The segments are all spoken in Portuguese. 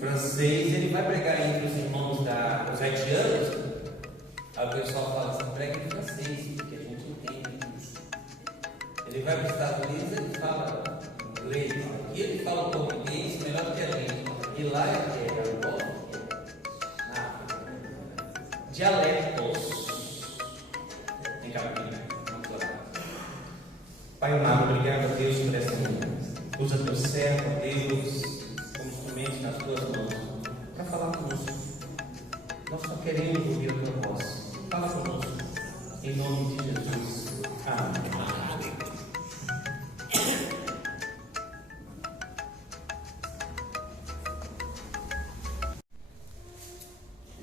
francês, ele vai pregar entre os irmãos os haitianos. Aí o pessoal fala assim, prega em francês, porque a gente entende isso. Ele vai para os Estados Unidos, ele fala inglês. Aqui ele fala português melhor que a gente. E lá é dialetos. Em Campinas, vamos orar. Pai amado, obrigado a Deus por essa manhã. Usa teu servo, Deus, como instrumento nas tuas mãos, para falar conosco. Nós só queremos ouvir a tua voz. Fala conosco, em nome de Jesus. Amém.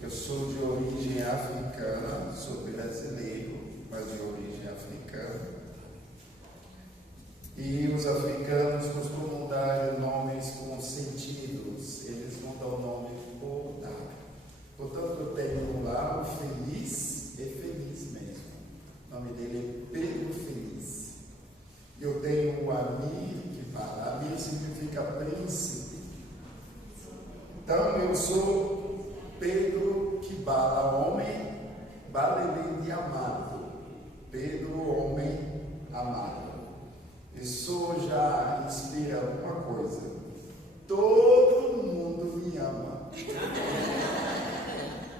Eu sou de origem africana, sou brasileiro, mas de origem africana. E os africanos costumam dar nomes com sentidos, eles não dão nome por dar. Portanto, eu tenho lá o Feliz, é feliz mesmo. O nome dele é Pedro Feliz. Eu tenho o Amir, que fala, Amir significa príncipe. Então, eu sou Pedro que bala homem, bala de amado. Pedro, homem amado. Isso já inspira alguma coisa. Todo mundo me ama.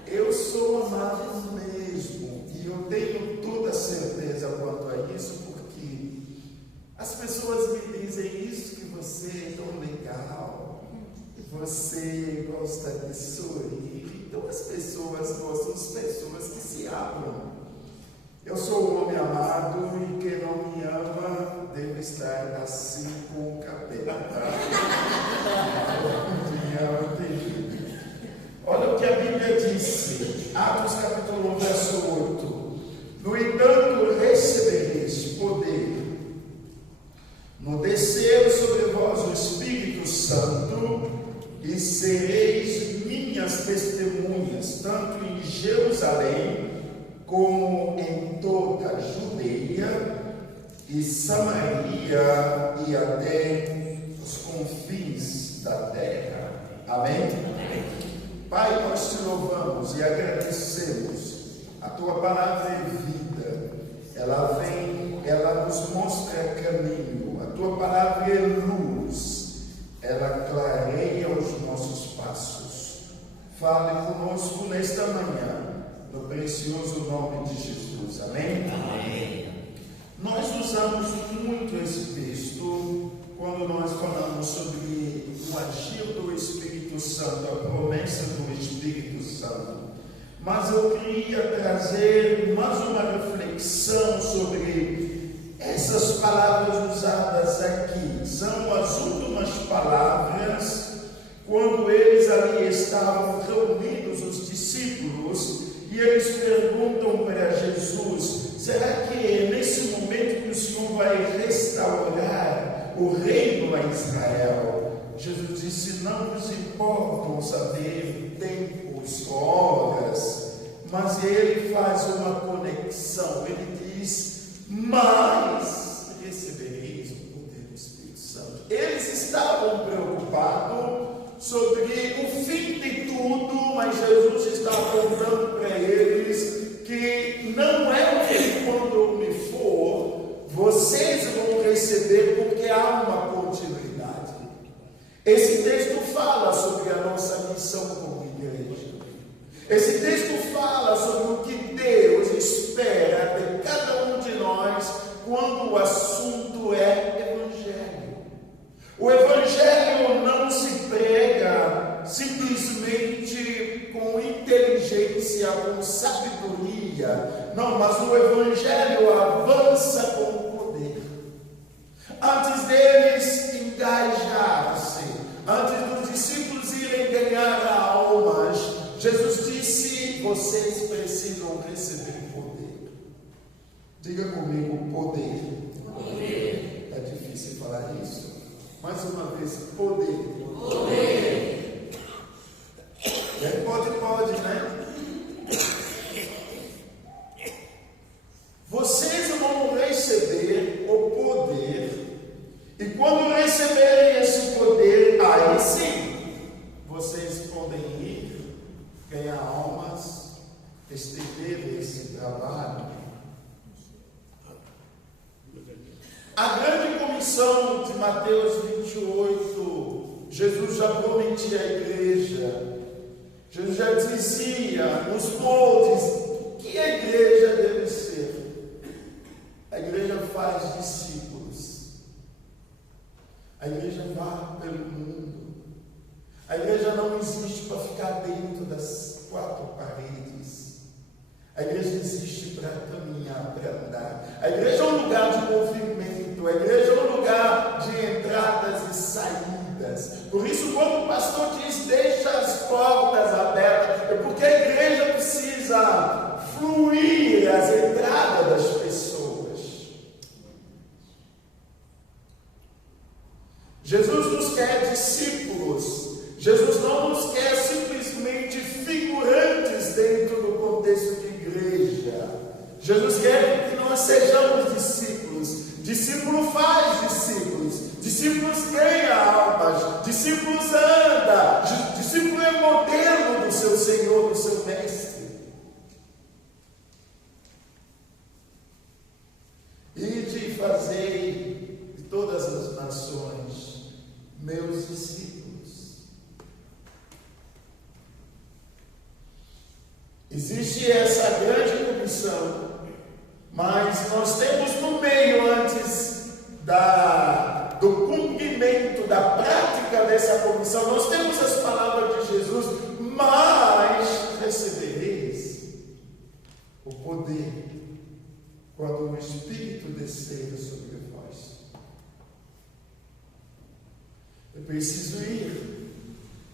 Eu sou amado mesmo. E eu tenho toda certeza quanto a isso, porque as pessoas me dizem isso, que você é tão legal, você gosta de sorrir. Então as pessoas gostam das pessoas que se abram. Eu sou um homem amado e quem não me ama deve estar assim com o cabelo. Olha o que a Bíblia disse, Atos capítulo 1, verso 8. No entanto, recebereis poder no descer sobre vós o Espírito Santo e sereis minhas testemunhas, tanto em Jerusalém como em toda a Judeia e Samaria e até os confins da terra. Amém? Amém. Pai, nós te louvamos e agradecemos. A tua palavra é vida. Ela nos mostra caminho. A tua palavra é luz. Ela clareia os nossos passos. Fale conosco nesta manhã, no precioso nome de Jesus. Amém? Amém. Nós usamos muito esse texto quando nós falamos sobre o agir do Espírito Santo, a promessa do Espírito Santo. Mas eu queria trazer mais uma reflexão sobre essas palavras usadas aqui. São as últimas palavras quando eles ali estavam reunidos, os discípulos, e eles perguntam para Jesus: será que é nesse momento que o Senhor vai restaurar o reino a Israel? Jesus disse: não vos importam saber tempos, horas, mas ele faz uma conexão. Ele diz: mas recebereis o poder do Espírito Santo. Eles estavam preocupados sobre o fim de tudo, mas Jesus está apontando para eles que não é que quando eu me for, vocês vão receber, porque há uma continuidade. Esse texto fala sobre a nossa missão como igreja. Esse texto fala sobre o que Deus espera de cada um de nós quando o assunto é evangelho. O evangelho não se prega simplesmente com inteligência, com sabedoria. Não, mas o evangelho avança com poder. Antes deles engajar-se, antes dos discípulos irem ganhar almas, Jesus disse: vocês precisam receber poder. Diga comigo: poder. Poder. É difícil falar isso. Mais uma vez, poder. Poder. Pode, né? Vocês vão receber o poder, e quando receberem esse poder, aí sim, vocês Jesus já prometia à igreja, Jesus já dizia nos moldes que a igreja deve ser. A igreja faz discípulos. A igreja vai pelo mundo. A igreja não existe para ficar dentro das quatro paredes. A igreja existe para caminhar, para andar. A igreja é um lugar de movimento. A igreja é um lugar de entradas e saídas. Por isso, quando o pastor diz, deixa as portas abertas, é porque a igreja precisa fluir as entradas das pessoas. Jesus nos quer discípulos. Jesus não nos quer simplesmente figurantes dentro do contexto de igreja. Jesus quer que nós sejamos discípulos. Discípulo faz discípulos. Discípulos ganha almas. Discípulos anda. Discípulo é modelo do seu Senhor, do seu Mestre. Ide e fazei de todas as nações meus discípulos. Existe essa grande comissão, mas nós temos no meio, antes do cumprimento, da prática dessa comissão, nós temos as palavras de Jesus, mas recebereis o poder quando o Espírito descer sobre vós. Eu preciso ir,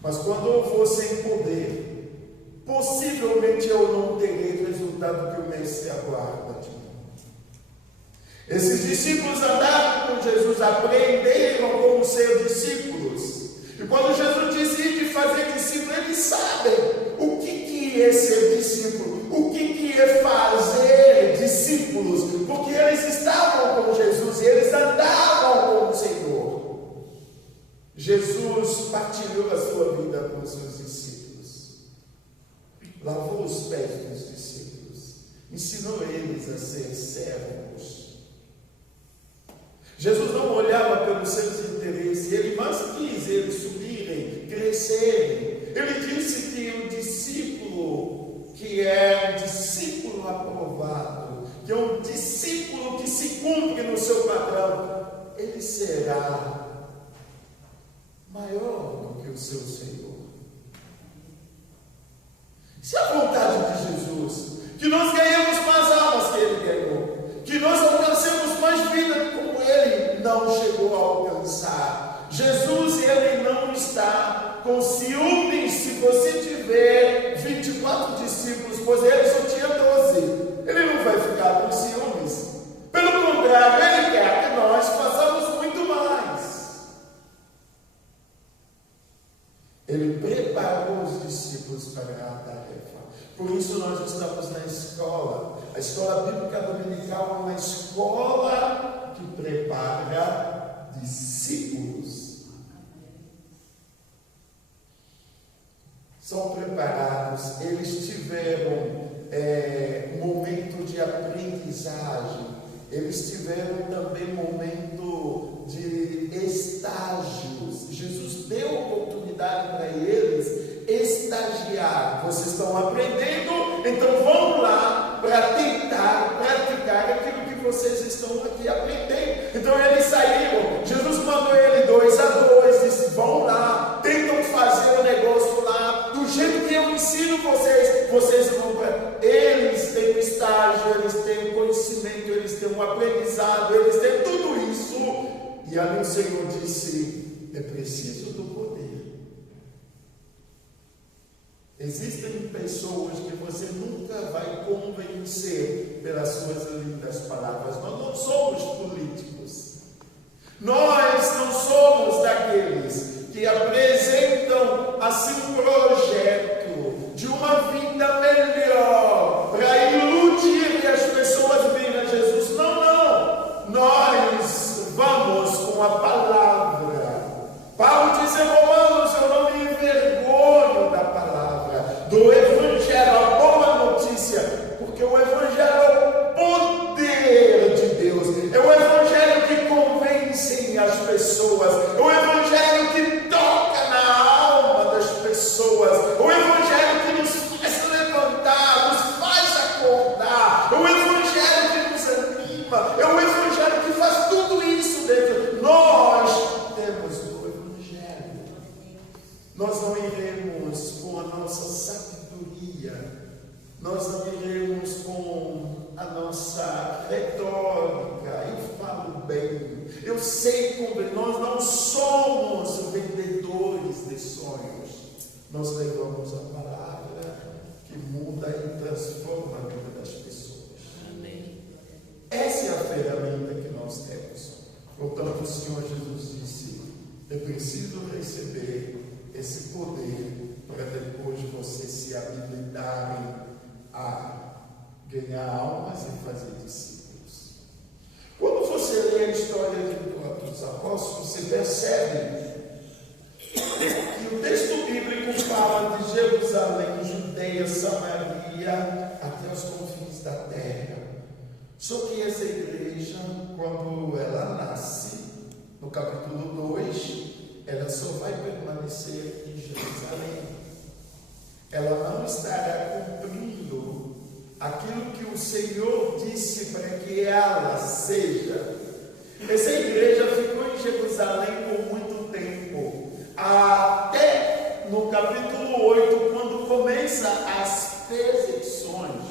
mas quando eu for sem poder, possivelmente eu não terei o resultado que o Mestre aguarda de mim. Esses discípulos andaram com Jesus, aprenderam como ser discípulos. E quando Jesus diz de fazer discípulo, eles sabem o que é ser discípulo, o que é fazer discípulos, porque eles estavam com Jesus e eles andavam com o Senhor. Jesus partilhou a sua vida com os seus discípulos, lavou os pés dos discípulos, ensinou eles a ser servos. Jesus não olhava pelos seus interesses, ele mais quis eles subirem, crescerem. Ele disse que um discípulo que é um discípulo aprovado, que é um discípulo que se cumpre no seu padrão, ele será maior do que o seu Senhor. Se a vontade de Jesus, que nós ganhemos mais almas que ele ganhou, que nós alcancemos mais vida como ele não chegou a alcançar. Jesus, ele não está com ciúmes se você tiver 24 discípulos, pois ele só tinha 12. Ele não vai ficar com ciúmes. Pelo contrário, ele quer que nós façamos muito mais. Ele preparou os discípulos para a tarefa. Por isso nós estamos na escola. A escola bíblica dominical é uma escola que prepara discípulos. São preparados, eles tiveram momento de aprendizagem, eles tiveram também momento de estágios. Jesus deu oportunidade para eles estagiar. Vocês estão aprendendo, então vão lá para tentar praticar aquilo que vocês estão aqui aprendendo. Então eles saíram, Jesus mandou ele 2 a 2, disse: vão lá, tentam fazer o negócio lá, do jeito que eu ensino vocês, vocês vão para. Eles têm um estágio, eles têm um conhecimento, eles têm um aprendizado, eles têm tudo isso. E ali o Senhor disse: é preciso do poder. Existem pessoas que você nunca vai convencer pelas suas lindas palavras. Nós não somos políticos. Nós não somos daqueles que apresentam assim um projeto de uma vida melhor para iludir que as pessoas venham a Jesus. Não, não. Nós vamos com a palavra. Paulo diz em Romanos: eu não me envergonho da palavra, do Evangelho, a boa notícia, porque o Evangelho é o poder de Deus, é o Evangelho que convence as pessoas, é o Evangelho que toca Nós não iremos com a nossa sabedoria, nós não iremos com a nossa retórica. Eu falo bem, eu sei como. Nós não somos vendedores de sonhos, nós levamos a palavra que muda e transforma a vida das pessoas. Amém. Essa é a ferramenta que nós temos. Portanto, o Senhor Jesus disse: é preciso receber esse poder para depois vocês se habilitarem a ganhar almas e fazer discípulos. Quando você lê a história dos apóstolos, você percebe que o texto bíblico fala de Jerusalém, Judeia, Samaria, até os confins da terra. Só que essa igreja, quando ela nasce, no capítulo 2, ela só vai permanecer em Jerusalém. Ela não estará cumprindo aquilo que o Senhor disse para que ela seja. Essa igreja ficou em Jerusalém por muito tempo, até no capítulo 8, quando começa as perseguições.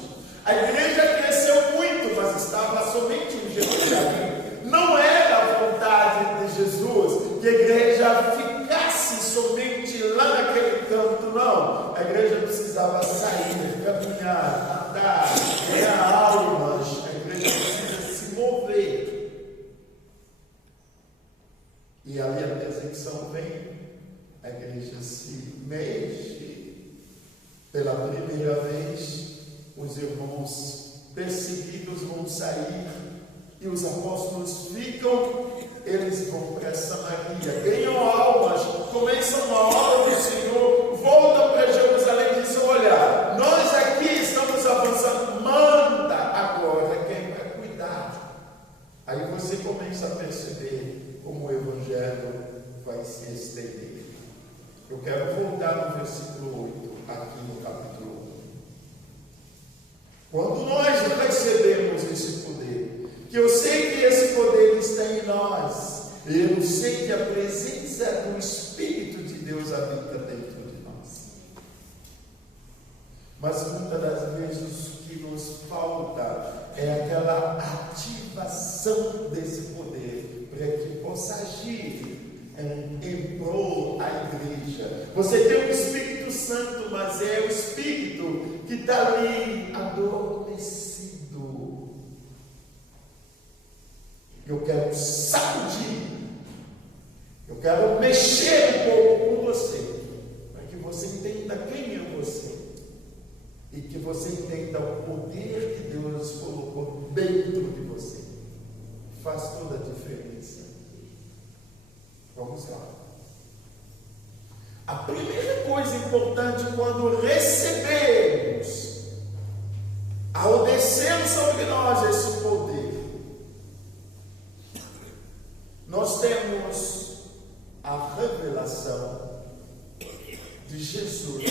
A igreja cresceu muito, mas estava somente em Jerusalém. Não era a vontade de Jesus que a igreja ficasse somente lá naquele canto, não. A igreja precisava sair, caminhar, andar, ganhar almas. A igreja precisa se mover. E ali a perseguição vem, a igreja se mexe. Pela primeira vez, os irmãos perseguidos vão sair e os apóstolos ficam. Eles vão para Samaria, ganham almas, começam a obra do Senhor, voltam para Jerusalém e dizem: olha, nós aqui estamos avançando, manda agora quem vai cuidar. Aí você começa a perceber como o Evangelho vai se estender. Eu quero voltar no versículo 8, aqui no capítulo 1. Quando nós recebemos esse poder, que eu sei que esse poder está em nós, eu sei que a presença do Espírito de Deus habita dentro de nós. Mas muitas das vezes o que nos falta é aquela ativação desse poder para que possa agir em prol da igreja. Você tem o Espírito Santo, mas é o Espírito que está ali adormecido. Eu quero sacudir, eu quero mexer um pouco com você, para que você entenda quem é você e que você entenda o poder que Deus colocou dentro de você. Faz toda a diferença. Vamos lá. A primeira coisa importante quando recebemos, ao descer sobre nós esse poder, nós temos a revelação de Jesus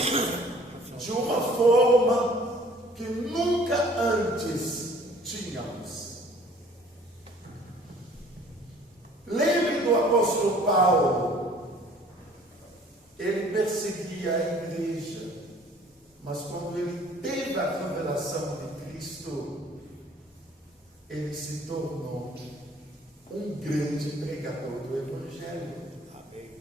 de uma forma que nunca antes tínhamos. Lembre do apóstolo Paulo. Ele perseguia a igreja, mas quando ele teve a revelação de Cristo, ele se tornou um grande pregador do Evangelho. Amém.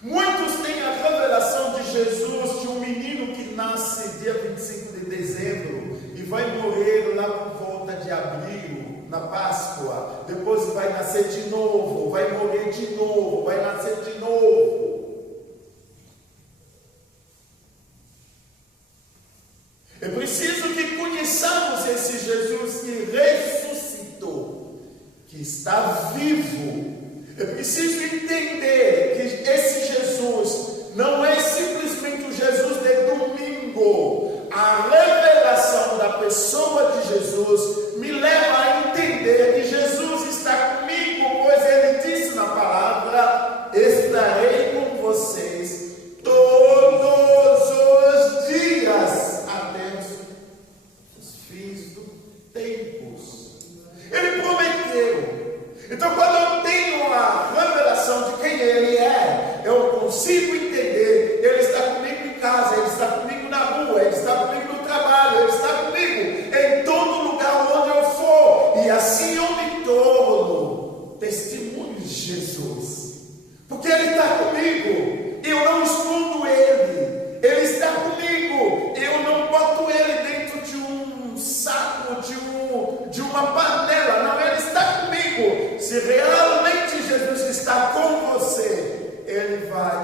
Muitos têm a revelação de Jesus, de um menino que nasce dia 25 de dezembro e vai morrer lá por volta de abril, na Páscoa. Depois vai nascer de novo, vai morrer de novo, vai nascer de novo. É preciso que conheçamos esse Jesus que ressuscitou, que está vivo. É preciso entender que esse Jesus não é simplesmente o Jesus de domingo. A revelação da pessoa de Jesus me leva a entender que Jesus está comigo, pois ele disse na palavra: estarei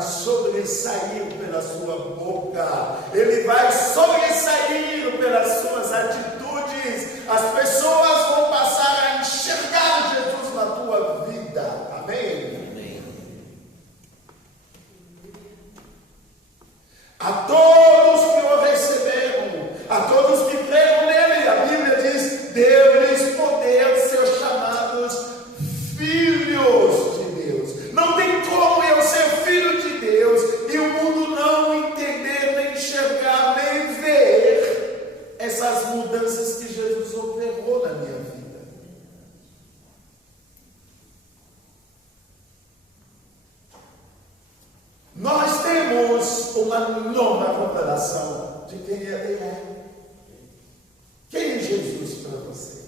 sobressair pela sua boca, ele vai sobressair pelas suas atitudes. As pessoas vão passar a enxergar Jesus na tua vida. Amém? A todos que o receberam, a todos que creram nele, a Bíblia diz, deu-lhes poder de ser chamados filhos de Deus. Não tem como eu ser filho de Deus e o mundo não entender, nem enxergar, nem ver essas mudanças que Jesus operou na minha vida. Nós temos uma nova revelação de quem Ele é. Quem é Jesus para você?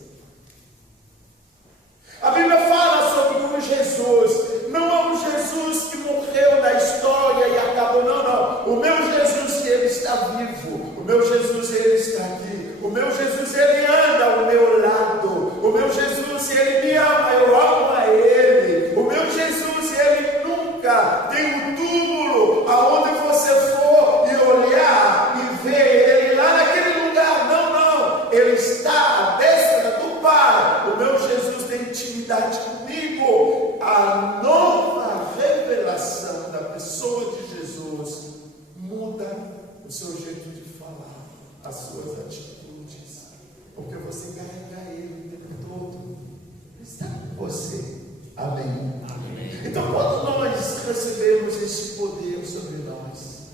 A Bíblia fala sobre um Jesus, não é um Jesus que morreu na história e acabou, não. O meu Jesus, Ele está vivo. O meu Jesus, Ele está aqui. O meu Jesus, Ele anda ao meu lado. O meu Jesus, Ele me ama, eu amo a Ele. O meu Jesus, Ele nunca tem um túmulo aonde você for e olhar e ver Ele lá naquele lugar. Não. Ele está à destra do Pai. O meu Jesus tem intimidade comigo. A nova revelação da pessoa de Jesus muda o seu jeito de falar, as suas atitudes, porque você carrega Ele o tempo todo. Ele está com você. Amém. Então, quando nós recebemos esse poder sobre nós,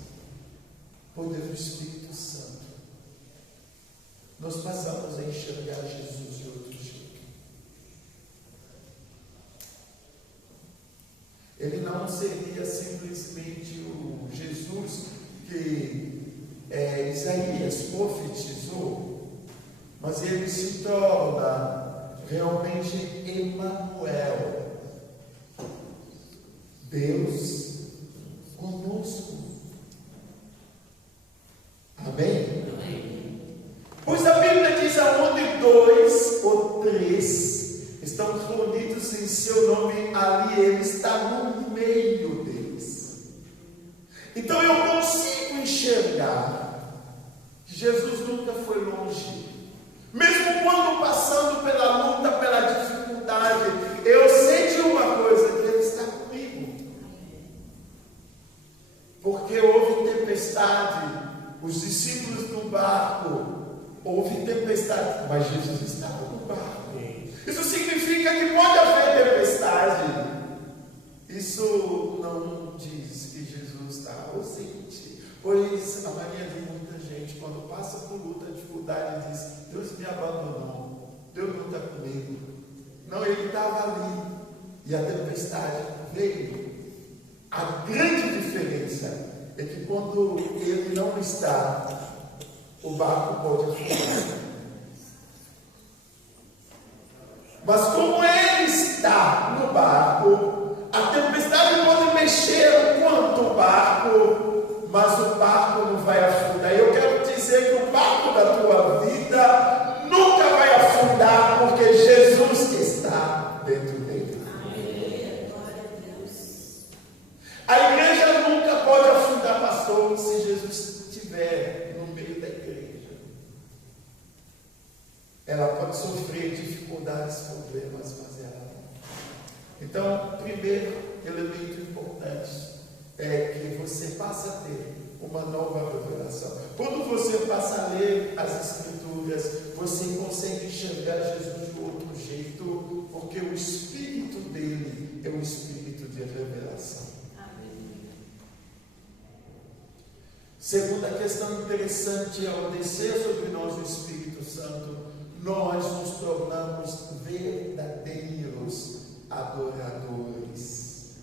poder do Espírito Santo, nós passamos a enxergar Jesus de outro jeito. Ele não seria simplesmente o Jesus que Isaías profetizou, mas ele se torna realmente Emanuel, Deus conosco. Amém? Pois a Bíblia diz: aonde 2 ou 3 estão reunidos em seu nome, ali Ele está no meio deles. Então eu consigo enxergar que Jesus nunca foi longe. Mesmo quando passando pela luta, pela dificuldade, eu sei de uma coisa, que Ele está comigo. Porque houve tempestade, os discípulos no barco, houve tempestade, mas Jesus estava no barco. Isso significa que pode haver tempestade. Isso não diz que Jesus está ausente. Pois a mania de muita gente, quando passa por luta, dificuldade, diz: Deus me abandonou, Deus não está comigo. Não, Ele estava ali e a tempestade veio. A grande diferença é que quando Ele não está, o barco pode afundar. Mas como Ele está no barco, a tempestade pode mexer quanto o barco, mas o barco não vai afundar. Eu quero dizer que o barco da tua vida nunca vai afundar, porque Jesus está dentro dele. A igreja nunca pode afundar, pastor, se Jesus estiver no meio da igreja. Ela pode sofrer dificuldades, problemas, mas ela não. Então, primeiro elemento importante é que você passa a ter uma nova revelação. Quando você passa a ler as Escrituras, você consegue enxergar Jesus de outro jeito, porque o Espírito dele é um Espírito de revelação. Segunda questão interessante: ao descer sobre nós o Espírito Santo, nós nos tornamos verdadeiros adoradores.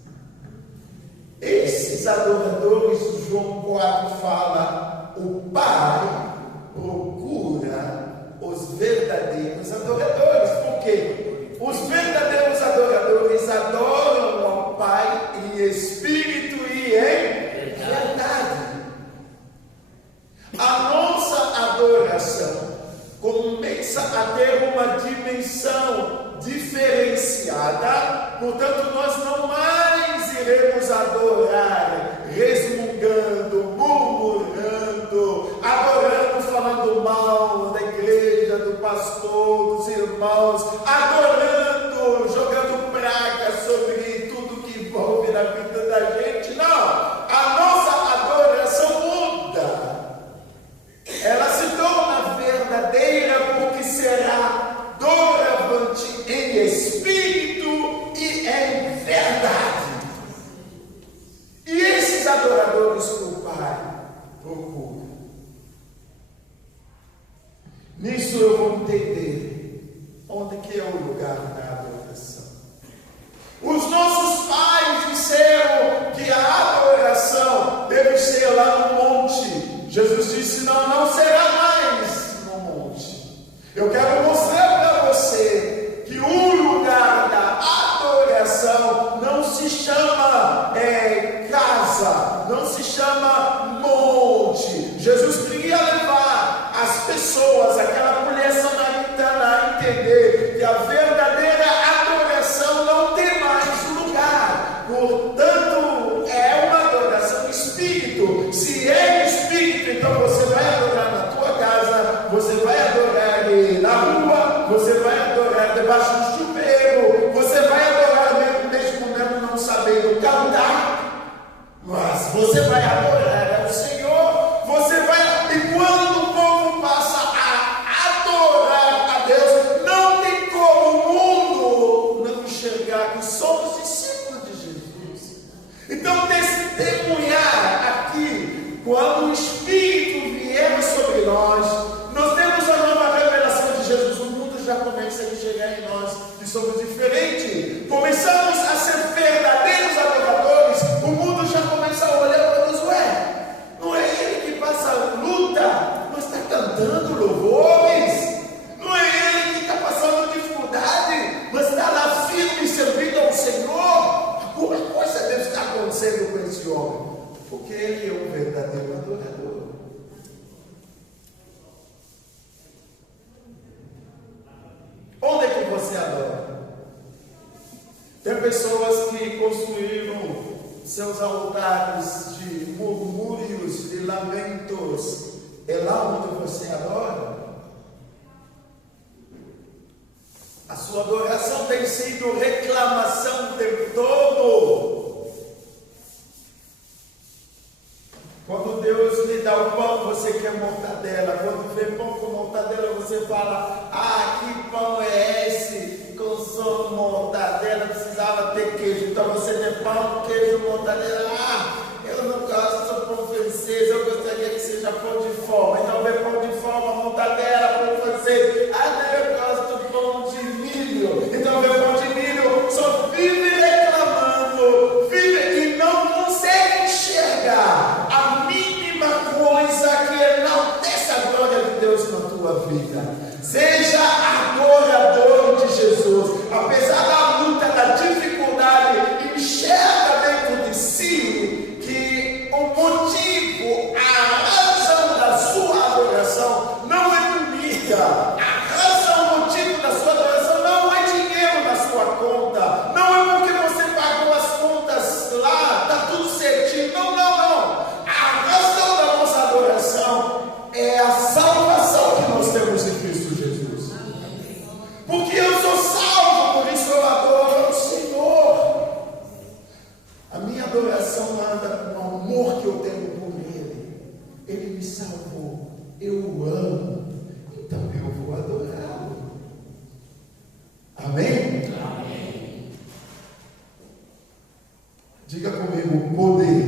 Esses adoradores, João 4 fala: o Pai procura os verdadeiros adoradores. Por quê? Os verdadeiros adoradores adoram ao Pai em espírito e em verdade. A nossa adoração começa a ter uma dimensão diferenciada, portanto nós não mais iremos adorar procura. Nisso eu vou entender onde que é o lugar da adoração. Os nossos pais disseram que a adoração deve ser lá no monte. Jesus disse: não será mais no monte. Eu quero mostrar para você que o lugar da adoração não se chama casa, não se chama monte. Jesus queria levar as pessoas, aquela mulher samaritana, a entender que a verdadeira adoração não tem mais lugar. Portanto, é uma adoração espírito. Se é espírito, então você vai adorar na tua casa, você vai adorar na rua, você vai adorar debaixo do chuveiro, você vai adorar mesmo não sabendo cantar, mas você vai adorar ao Senhor, você vai, e quando o povo passa a adorar a Deus, não tem como o mundo não enxergar que somos discípulos de Jesus. Então, testemunhar aqui, quando o Espírito vier sobre nós temos a nova revelação de Jesus, o mundo já começa a enxergar em nós que somos diferentes, começamos a ser verdadeiros adoradores, o mundo já começa a olhar para nós: não é ele que passa luta, mas está cantando louvores, não é ele que está passando dificuldade, mas está lá firme servindo ao Senhor. Alguma coisa deve estar acontecendo com esse homem, porque ele é um verdadeiro adorador. Onde é que você adora? Tem pessoas que construíram seus altares de murmúrios e lamentos. É lá onde você adora? A sua adoração tem sido reclamação o tempo todo. Quando Deus lhe dá o pão, você quer mortadela. Quando vê pão com mortadela, você fala: que pão é esse? Com só mortadela, precisava ter queijo. Então você vê pão, queijo, mortadela. Eu não gosto de pão francês, eu gostaria que seja pão de forma. Então vê pão de forma, mortadela, pão francês. Eu gosto de pão de milho. Então vê pão de milho, só vive reclamando, vive e não consegue enxergar a mínima coisa que enaltece a glória de Deus na tua vida. Seja adorador de Jesus, apesar da luta, da dificuldade, enxerga dentro de si que o motivo, a razão da sua adoração não é comida, a razão, o motivo da sua adoração não é dinheiro na sua conta, não é porque você pagou as contas lá, está tudo certinho, não. A razão da nossa adoração é a salvação que nós temos em Cristo Jesus. Porque eu sou salvo, por isso eu adoro ao Senhor. A minha adoração anda com o amor que eu tenho por Ele. Ele me salvou, eu o amo, então eu vou adorá-lo. Amém? Amém. Diga comigo: poder.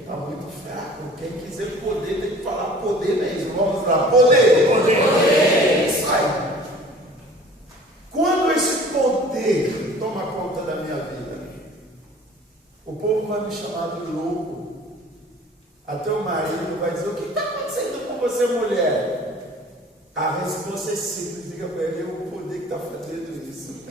Está muito fraco. Quem quiser poder tem que falar poder mesmo. Vamos lá: poder. Isso aí. Quando esse poder toma conta da minha vida, o povo vai me chamar de louco. Até o marido vai dizer: o que está acontecendo com você, mulher? A resposta é simples. Diga para ele: é o poder que está fazendo isso.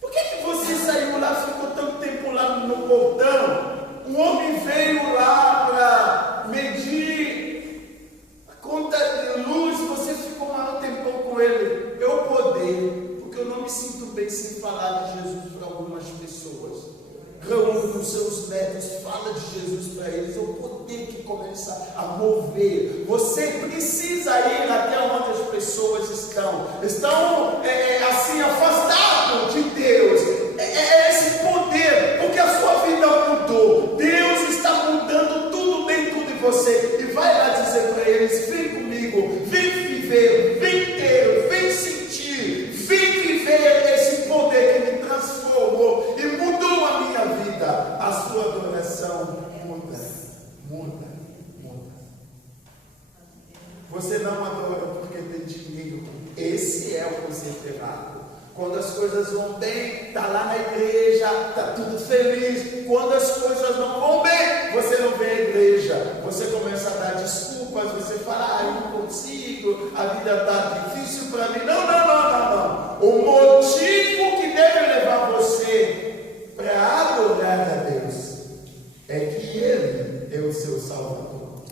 Por que você saiu lá, ficou tanto tempo lá no portão? Um homem veio lá para medir a conta de luz, você ficou mais um tempão com ele. É o poder, porque eu não me sinto bem sem falar de Jesus para algumas pessoas. Reúne os seus netos, fala de Jesus para eles. É o poder que começa a mover. Você precisa ir até onde as pessoas estão assim afastadas de Deus. É esse poder, porque a sua vida mudou. Deus está mudando tudo dentro de você. E vai lá dizer para eles: vem comigo, vem viver, vem ter, vem sentir, vem viver esse poder que me transformou e mudou a minha vida. A sua Muda. Você não adora porque tem dinheiro. Esse é o conceito errado. Quando as coisas vão bem, está lá na igreja, está tudo feliz. Quando as coisas não vão bem, você não vem à igreja. Você começa a dar desculpas, você fala, eu não consigo, a vida está difícil para mim. Não. O motivo que deve levar você para adorar a Deus é que Ele é o seu Salvador.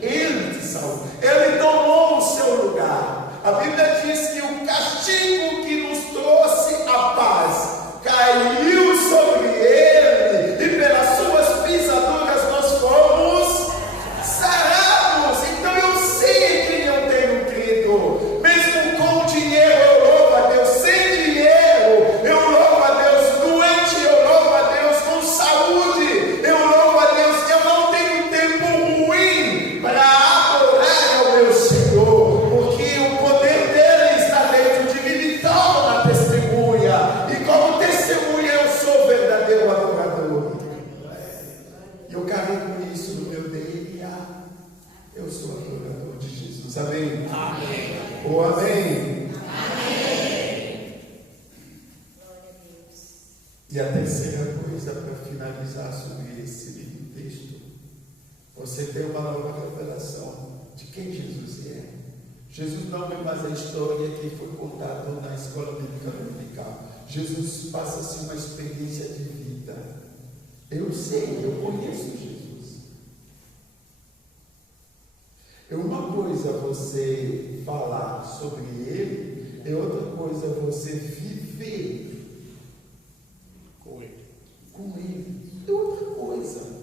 Ele te salvou. Ele tomou o seu lugar. A Bíblia diz que o castigo que nos trouxe a paz caiu sobre ele, e pelas suas pisaduras nós fomos sarados. Então eu sei que eu tenho crido, mesmo com dinheiro eu louvo a Deus, sem dinheiro eu louvo a Deus, doente eu louvo a Deus, com saúde eu louvo a Deus. Eu não tenho tempo ruim para adorar ao meu Senhor, porque o poder dele está dentro de mim. Me toma na testemunha, e como testemunha eu sou verdadeiro adorador. Eu carrego isso no meu DNA. Eu sou adorador de Jesus. Amém? Amém. Oh, amém. E a terceira coisa, para finalizar sobre esse livro texto, você tem uma nova revelação de quem Jesus é. Jesus não é mais a história que foi contada na escola bíblica dominical. Jesus passa-se uma experiência de vida. Eu sei, eu conheço Jesus. É uma coisa você falar sobre Ele, é outra coisa você viver Com ele. com Ele. É outra coisa.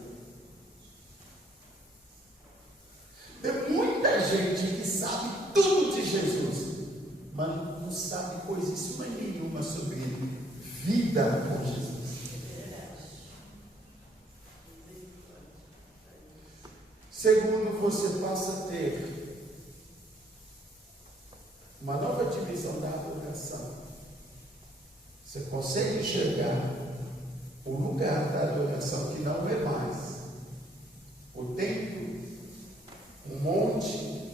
Tem muita gente que sabe tudo de Jesus, mas não sabe coisíssima nenhuma sobre vida com Jesus. Segundo, você passa a ter uma nova divisão da adoração. Você consegue enxergar o lugar da adoração que não é mais o templo, um monte,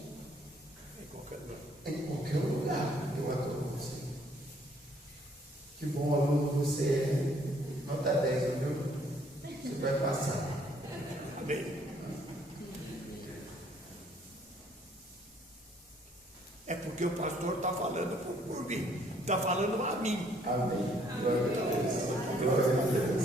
Em qualquer lugar. em qualquer lugar eu adoro você. Que bom aluno você é. Nota 10, viu? Você vai passar. Amém. É porque o pastor está falando por mim. Está falando a mim. Amém. Glória a Deus. Glória a Deus.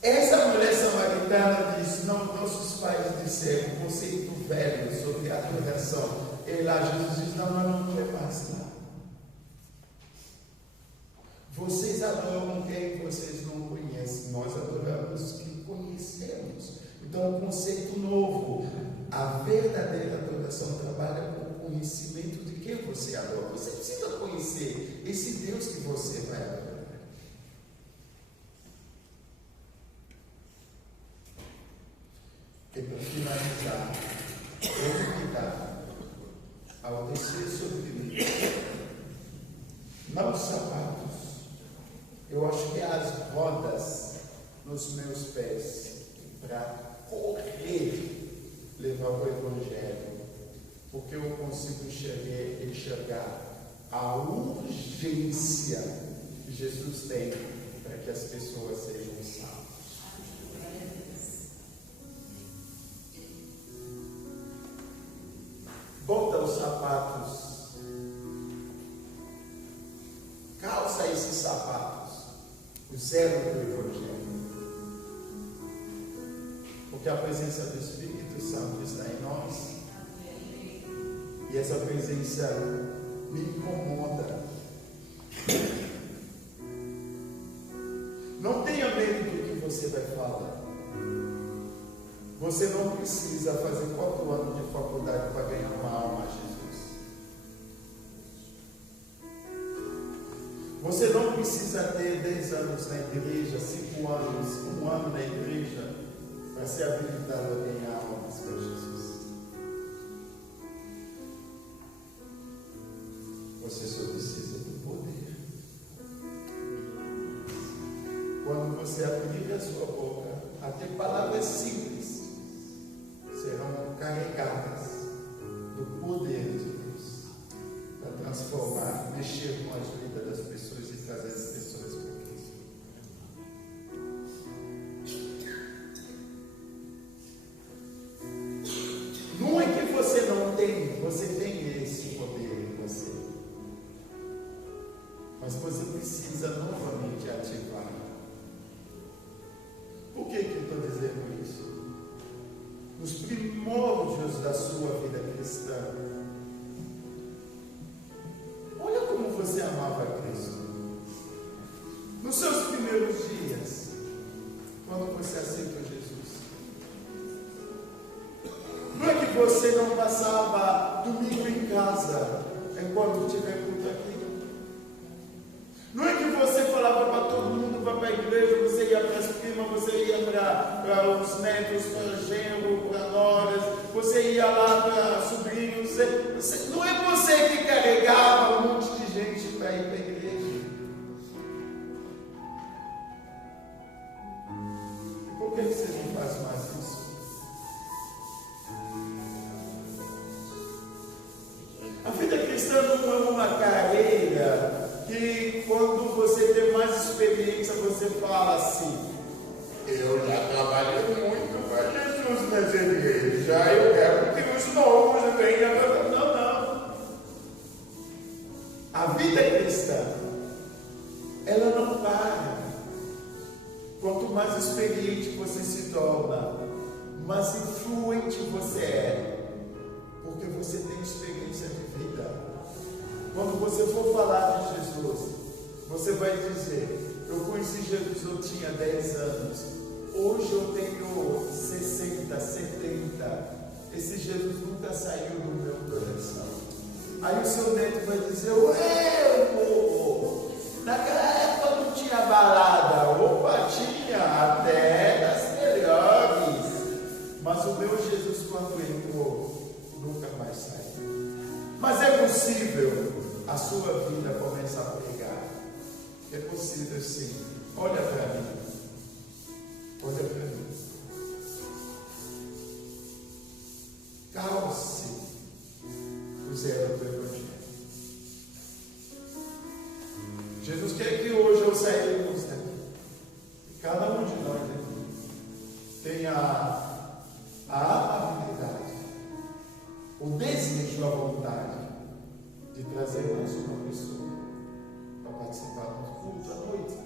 Essa mulher samaritana diz, não, nossos pais disseram, um conceito velho sobre a adoração. E lá Jesus diz, não é mais não. Vocês adoram quem vocês não conhecem, nós adoramos quem conhecemos. Então, um conceito novo, a verdadeira adoração trabalha com o conhecimento de quem você adora. Você precisa conhecer esse Deus que você vai adorar. E para finalizar, tome cuidado ao descer sobre mim. Não os sapatos. Eu acho que as rodas nos meus pés para correr, levar o Evangelho, porque eu consigo enxergar a urgência que Jesus tem para que as pessoas sejam salvas. Bota os sapatos, calça esses sapatos, o zelo do Evangelho. Porque a presença do Espírito Santo está em nós. E essa presença me incomoda. Não tenha medo do que você vai falar. Você não precisa fazer 4 anos de faculdade para ganhar uma alma a Jesus. Você não precisa ter 10 anos na igreja, 5 anos, 1 ano na igreja, para ser habilitado a ganhar almas para Jesus. Você só precisa do poder. quando você abrir a sua boca, até palavras simples serão carregadas do poder de Deus para transformar, mexer com as vidas das pessoas e trazer as pessoas para Cristo. Não é que você não tem, você tem esse poder em você. Mas você precisa novamente ativar. Por que eu estou dizendo isso? Nos primórdios da sua vida cristã, olha como você amava Cristo. Nos seus primeiros dias, quando você aceitou Jesus. Não é que você não passava domingo em casa, enquanto tiver culto aqui. Não é que você falava para todo mundo, para a igreja, você ia para as primas, você ia para os netos, para o genro, para noras, você ia lá para sobrinhos. Não é você que carregava um monte de gente para ir para a igreja. Por que você não faz mais isso? A vida cristã não é uma carreira que quando você tem mais experiência, você fala assim: eu já trabalhei muito para Jesus nessa igreja, eu quero que os novos venham. Não. A vida cristã, ela não para. Quanto mais experiente você se torna, mais influente você é, porque você tem experiência de vida. Quando você for falar de Jesus, você vai dizer: eu conheci Jesus, eu tinha 10 anos, hoje eu tenho 60, 70, esse Jesus nunca saiu do meu coração. Aí o seu neto vai dizer: ué, pô, naquela época não tinha balada. Opa, tinha, até das melhores, mas o meu Jesus, quando entrou, nunca mais saiu. Mas é possível a sua vida começar a pegar. É possível sim. Olha para mim. Olha para mim. Calce o zelo do Evangelho. Jesus quer que hoje eu saímos daqui. E cada um de nós aqui tenha a amabilidade, o desejo, a vontade de trazer mais uma pessoa para participar do culto à noite.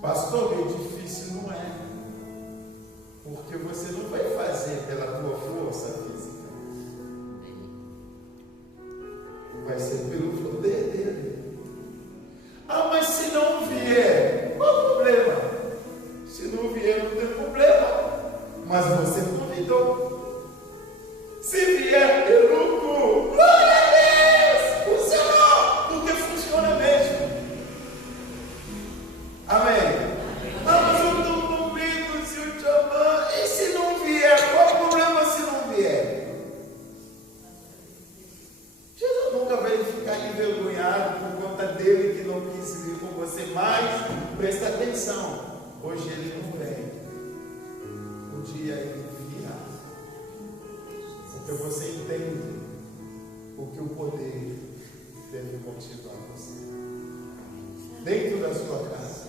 Pastor, é difícil, não é? Porque você não vai fazer pela tua força física. Vai ser pelo poder dele. Ah, mas se não vier, qual o problema? Se não vier, não tem problema. Mas você convidou. Se vier, eu lucro. Glória a Deus! Funcionou! Porque funciona mesmo. Amém? Ah, mas eu estou com medo se eu te amar. E se não vier? Qual o problema se não vier? Jesus nunca vai ficar envergonhado por conta dele que não quis vir com você. Mas presta atenção. Hoje ele não vem. Um dia ele virá. Porque você entende o que o poder deve motivar você. Dentro da sua casa,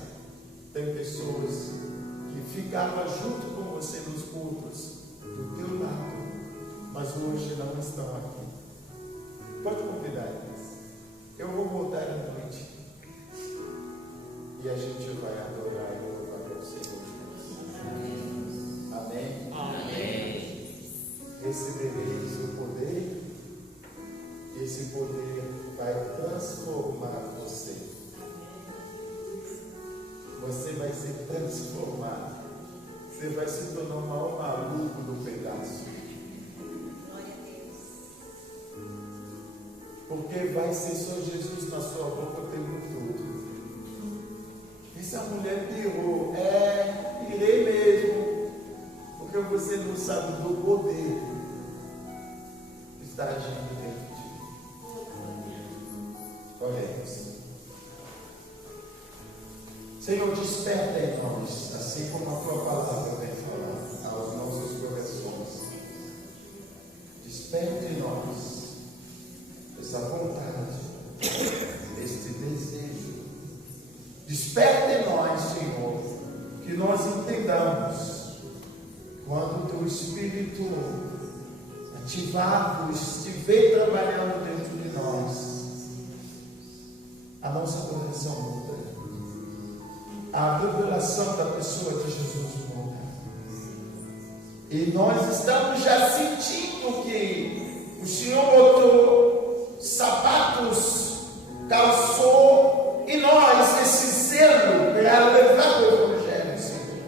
tem pessoas que ficavam junto com você nos cultos, do teu lado, mas hoje não estão aqui. Pode convidar eles. Eu vou voltar à noite e a gente vai adorar e louvar o Senhor. Amém? Amém. Recebereis o poder, e esse poder vai transformar você. Você vai se transformar. Você vai se tornar o maior maluco do pedaço. Porque vai ser só Jesus na sua boca o tempo todo. Essa mulher pirou. Irei mesmo. Porque você não sabe do poder que está agindo dentro de ti. Oremos. Senhor, desperta em nós, assim como a tua palavra vem falar aos nossos corações. Desperta em nós essa vontade, este desejo. Desperta em nós, Senhor, que nós entendamos quando o teu Espírito ativado estiver trabalhando dentro de nós, a nossa adoração muda, a revelação da pessoa de Jesus muda, e nós estamos já sentindo que o Senhor botou sapatos, calçou em nós esse zelo para levar o Evangelho, Senhor.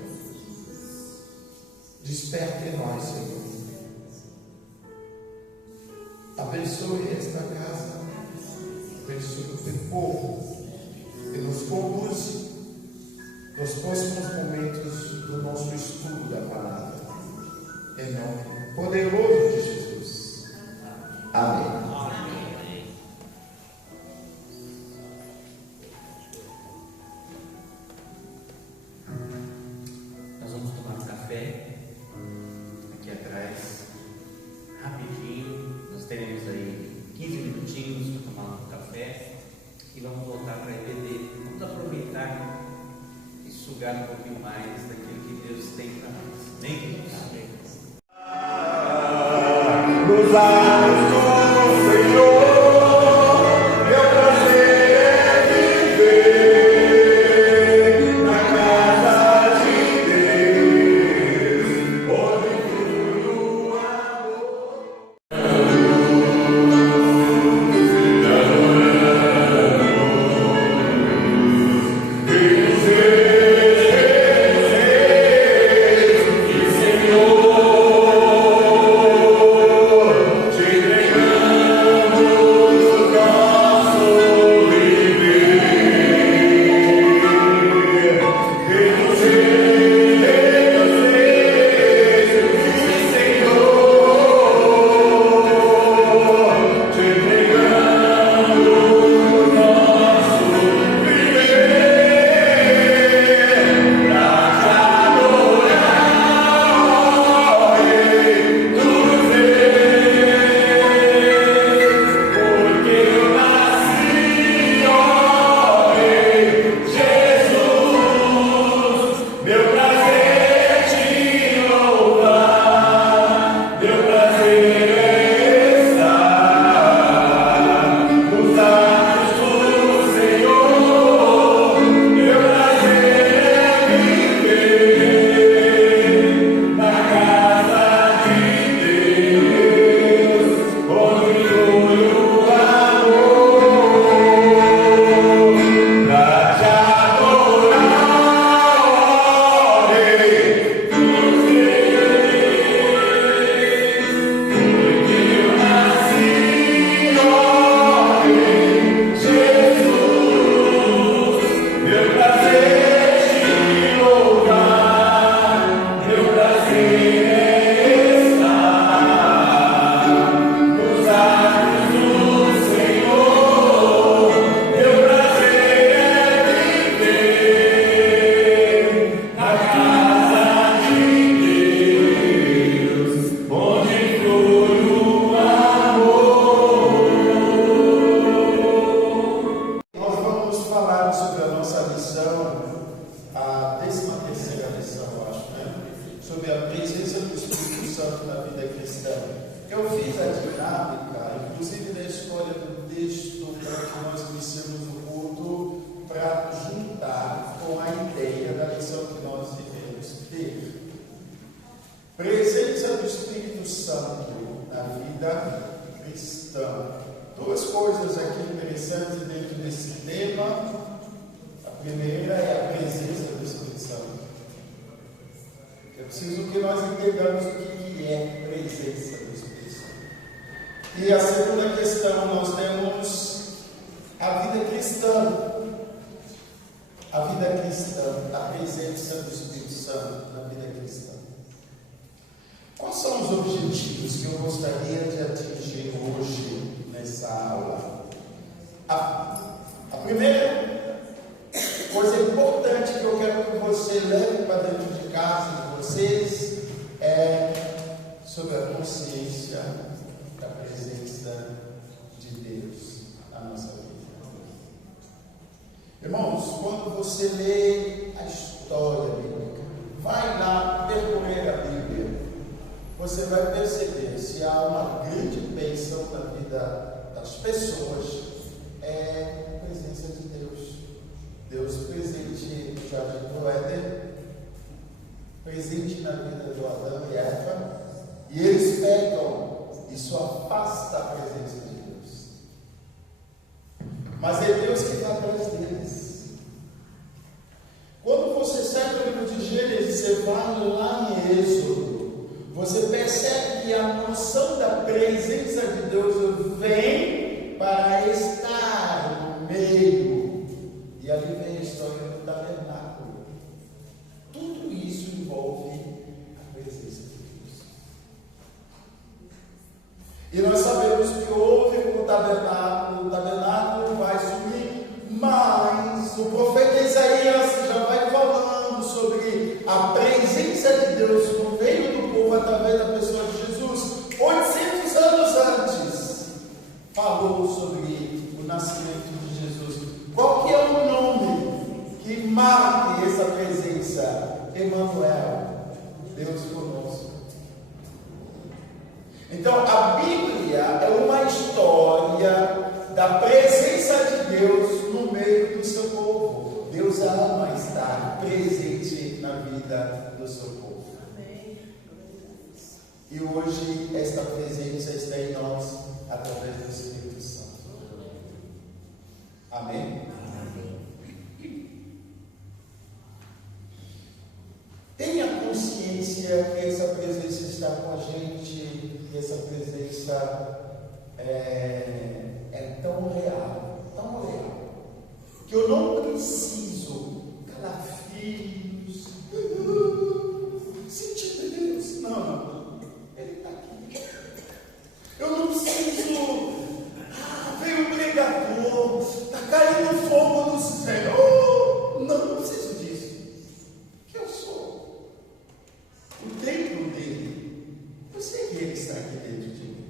Desperta em nós, Senhor. Abençoe esta casa, abençoe o teu povo, e nos conduz nos próximos momentos do nosso estudo da palavra, em nome poderoso de Jesus. Amém. Nós vamos tomar um café aqui atrás, rapidinho. Nós teremos aí 15 minutinhos para tomar um café e vamos voltar para a EBD. Vamos aproveitar e sugar um pouquinho mais daquilo que Deus tem para nós. Amém? Nos anos do Senhor, meu prazer é viver na casa de Deus, onde flui o amor. Presença do Espírito Santo na vida cristã. Duas coisas aqui interessantes dentro desse tema. A primeira é a presença do Espírito Santo. Eu preciso que nós entendamos o que é presença do Espírito Santo. E a segunda questão, nós temos a vida cristã. A vida cristã, a presença do Espírito Santo na vida cristã. Quais são os objetivos que eu gostaria de atingir hoje nessa aula? A primeira coisa importante experiência da presença de Deus na nossa vida. Irmãos, quando você lê a história bíblica, vai lá percorrer a Bíblia, você vai perceber se há uma grande bênção na vida das pessoas, é a presença de Deus. Deus presente no jardim do Éden, presente na vida do Adão e Eva, e eles pecam, isso afasta a presença de Deus. Mas é Deus que vai atrás deles. Quando você sai do livro de Gênesis, você vai lá em Êxodo, você percebe que a noção da presença de Deus vem para estar no meio. E ali vem a história do tabernáculo. Tudo isso envolve a presença de Deus. E nós sabemos que houve o tabernáculo vai sumir, mas o profeta Isaías já vai falando sobre a presença de Deus no meio do povo através da pessoa de Jesus. 800 anos antes, falou sobre o nascimento de Jesus. Qual que é o nome que marque essa presença? Emmanuel, Deus conosco. Então, a Bíblia é uma história da presença de Deus no meio do seu povo. Deus ama estar presente na vida do seu povo. E hoje, esta presença está em nós através do Espírito Santo. Amém? Tenha consciência que essa presença está com a gente, que essa presença é tão real, que eu não preciso calafrios, sentir Deus. Não, Ele está aqui. Eu não preciso, veio um pregador, está caindo fogo do céu. Não preciso disso. Eu sou o templo dele. Eu sei que ele está aqui dentro de mim.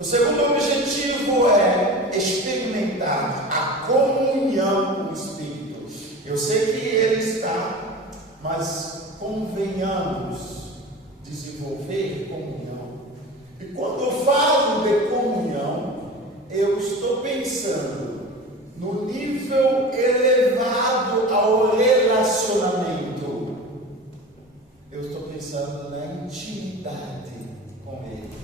O segundo objetivo é experimentar a comunhão com o Espírito. Eu sei que ele está, mas convenhamos desenvolver comunhão. E quando eu falo de comunhão, eu estou pensando no nível elevado ao relacionamento. Eu estou pensando na intimidade com Ele.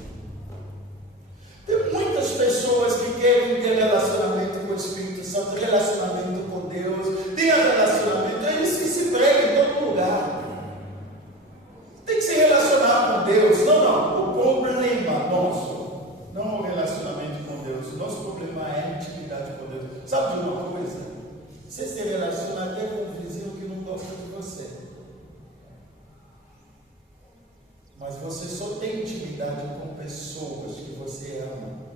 Tem muitas pessoas que querem ter relacionamento com o Espírito Santo, relacionamento com Deus, tem relacionamento, eles se pregam em todo lugar. Tem que se relacionar com Deus. Não. O problema nosso não é o relacionamento com Deus. O nosso problema é a intimidade com Deus. Sabe de uma coisa? Você se relaciona até com um vizinho que não gosta de você. Mas você só tem intimidade com pessoas que você ama.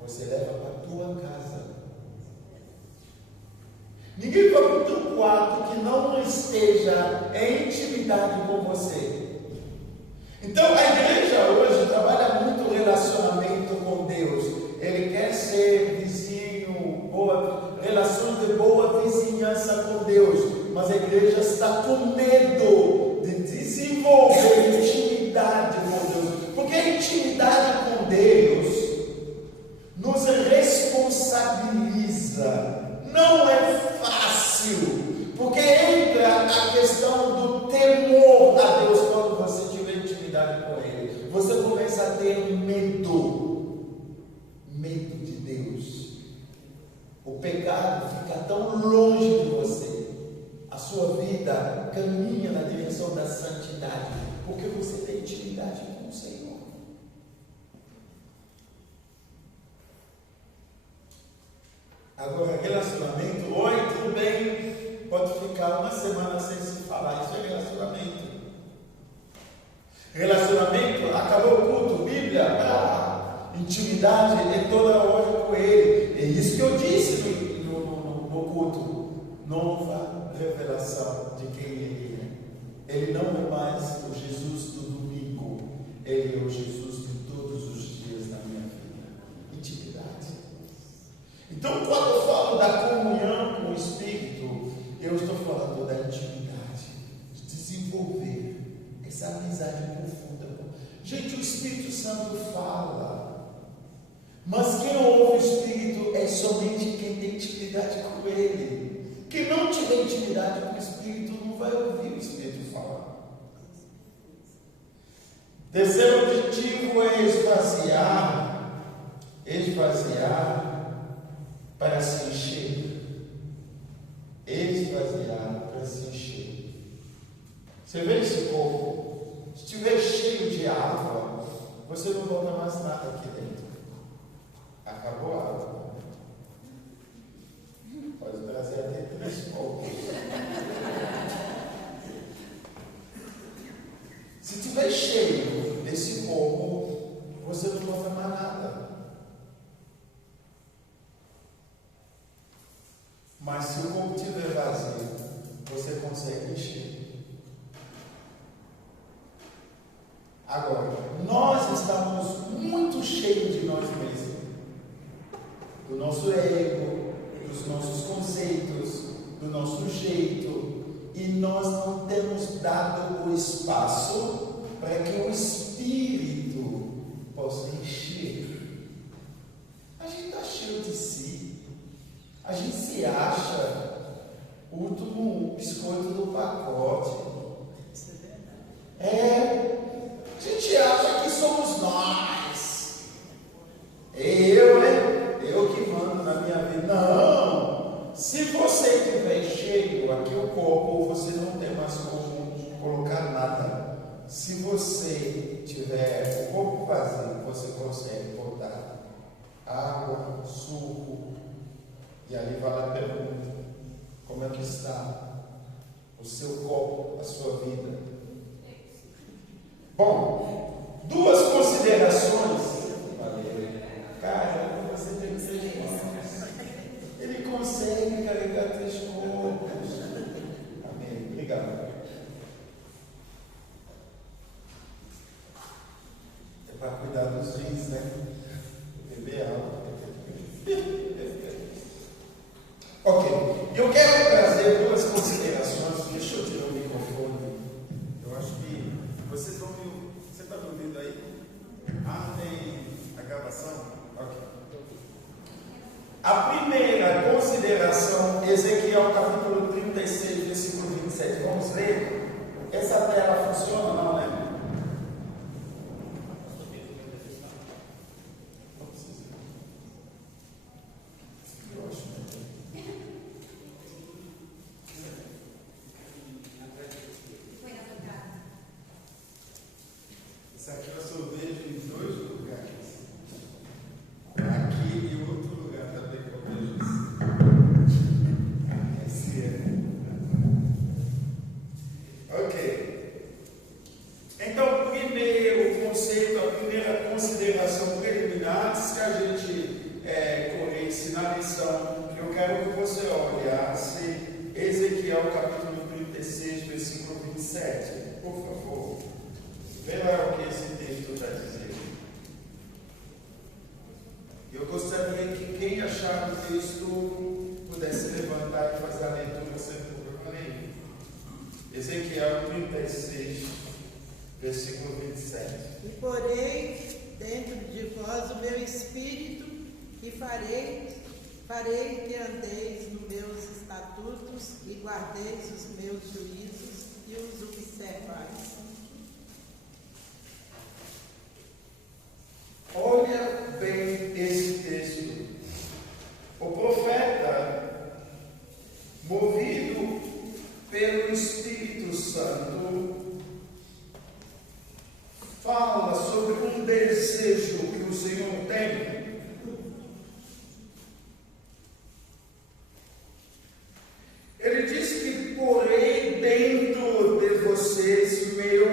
Você leva para a tua casa. Ninguém vai para o teu quarto que não esteja em intimidade com você. Então a igreja hoje trabalha muito o relacionamento com Deus. Ele quer ser vizinho, relação de boa vizinhança com Deus. Mas a igreja está com medo de desenvolver intimidade com Deus. Porque a intimidade com Deus nos responsabiliza. Não é fácil, porque entra a questão do temor a Deus. Quando você tiver intimidade com Ele, você começa a ter medo de Deus. O pecado fica tão longe de você, a sua vida caminha na direção da santidade, porque você tem intimidade com o Senhor. Agora, relacionamento, oi, tudo bem? Pode ficar uma semana sem se falar, isso é relacionamento. Relacionamento, acabou o culto, Bíblia, intimidade é toda hora com Ele. É isso que eu disse no culto. Nova revelação de quem Ele é. Ele não é mais o Jesus do domingo. Ele é o Jesus de todos os dias na minha vida. Intimidade. Então, quando eu falo da comunhão com o Espírito, eu estou falando da intimidade, de desenvolver essa amizade profunda. Gente, o Espírito Santo fala, mas quem ouve o Espírito é somente quem tem intimidade com Ele. Quem não tiver intimidade com o Espírito não vai ouvir o Espírito falar. Terceiro objetivo é esvaziar para se encher. Esvaziar para se encher. Você vê esse corpo? Se estiver cheio de água, você não bota mais nada aqui dentro. Acabou a água. Pode trazer até 3 copos. Se estiver cheio desse corpo, você não bota mais nada. Mas se o corpo estiver vazio, você consegue encher. Agora, nós estamos muito cheios de nós mesmos, do nosso ego, dos nossos conceitos, do nosso jeito, e nós não temos dado o espaço para que o Espírito possa encher. A gente está cheio de si, a gente se acha o último biscoito do pacote. Isso é verdade. A gente acha que somos nós. Eu, né? Eu que mando na minha vida. Não! Se você estiver cheio aqui o corpo, você não tem mais como colocar nada. Se você tiver o corpo vazio, você consegue botar água, suco. E ali vale a pergunta: como é que está o seu corpo, a sua vida? Bom, 2 considerações. Cara, você tem 3 mãos. Ele consegue carregar 3 corpos. Amém. Obrigado. É para cuidar dos rins, né? Beber água. Ok. Eu quero trazer 2 considerações. Deixa eu tirar o microfone. Eu acho que vocês vão me ouvir. Você está me ouvindo aí? Tem a gravação? Ok. A primeira consideração, Ezequiel capítulo 36, versículo 27. Vamos ler? Essa tela funciona, não, né? Eu acho que isso aqui eu só vejo em 2 lugares. Aqui e outro lugar também que eu vejo isso. Ok. Então, primeiro conceito, a primeira consideração preliminar, antes que a gente comece na lição, eu quero que você olhasse Ezequiel capítulo 36, versículo 27. Por favor. Vê lá o que esse texto está dizendo. Eu gostaria que quem achar o texto pudesse levantar e fazer a leitura sem problema nenhum. Ezequiel 36, versículo 27. E porei dentro de vós o meu espírito e farei que andeis nos meus estatutos e guardeis os meus juízos e os observais. Olha bem esse texto. O profeta, movido pelo Espírito Santo, fala sobre um desejo que o Senhor tem. Ele diz que porei dentro de vocês meu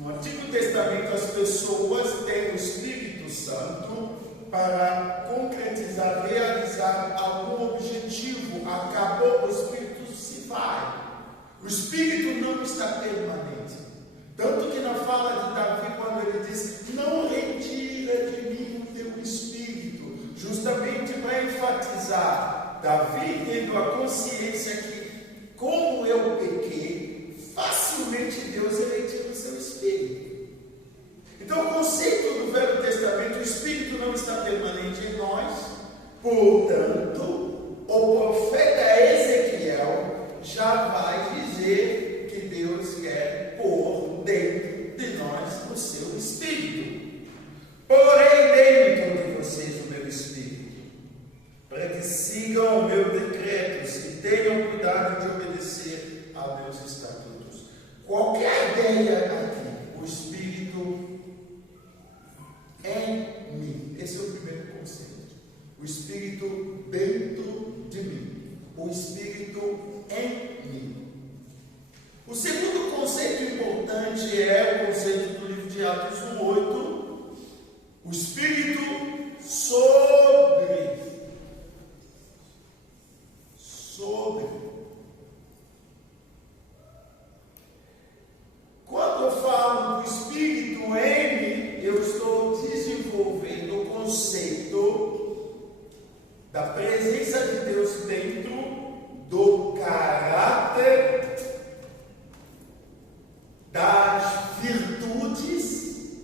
No Antigo Testamento, as pessoas têm o Espírito Santo para concretizar, realizar algum objetivo. Acabou, o Espírito se vai. O Espírito não está permanente. Tanto que na fala de Davi, quando ele diz: não retira de mim o teu Espírito, justamente para enfatizar, Davi tendo a consciência que, como eu pequei, facilmente Deus retira o seu Espírito. Então, o conceito do Velho Testamento, o Espírito não está permanente em nós. Portanto, o profeta Ezequiel já vai dizer que Deus quer pôr dentro de nós o seu Espírito. Porém, dentro de vocês o meu Espírito, para que sigam o meu decretos e tenham cuidado de obedecer a meus estatutos. Qualquer ideia aqui, o Espírito em mim. Esse é o primeiro conceito. O Espírito dentro de mim. O Espírito em mim. O segundo conceito importante é o conceito do livro de Atos 1:8. O Espírito sobre. Quando eu falo do Espírito em mim, eu estou desenvolvendo o conceito da presença de Deus dentro do caráter, das virtudes,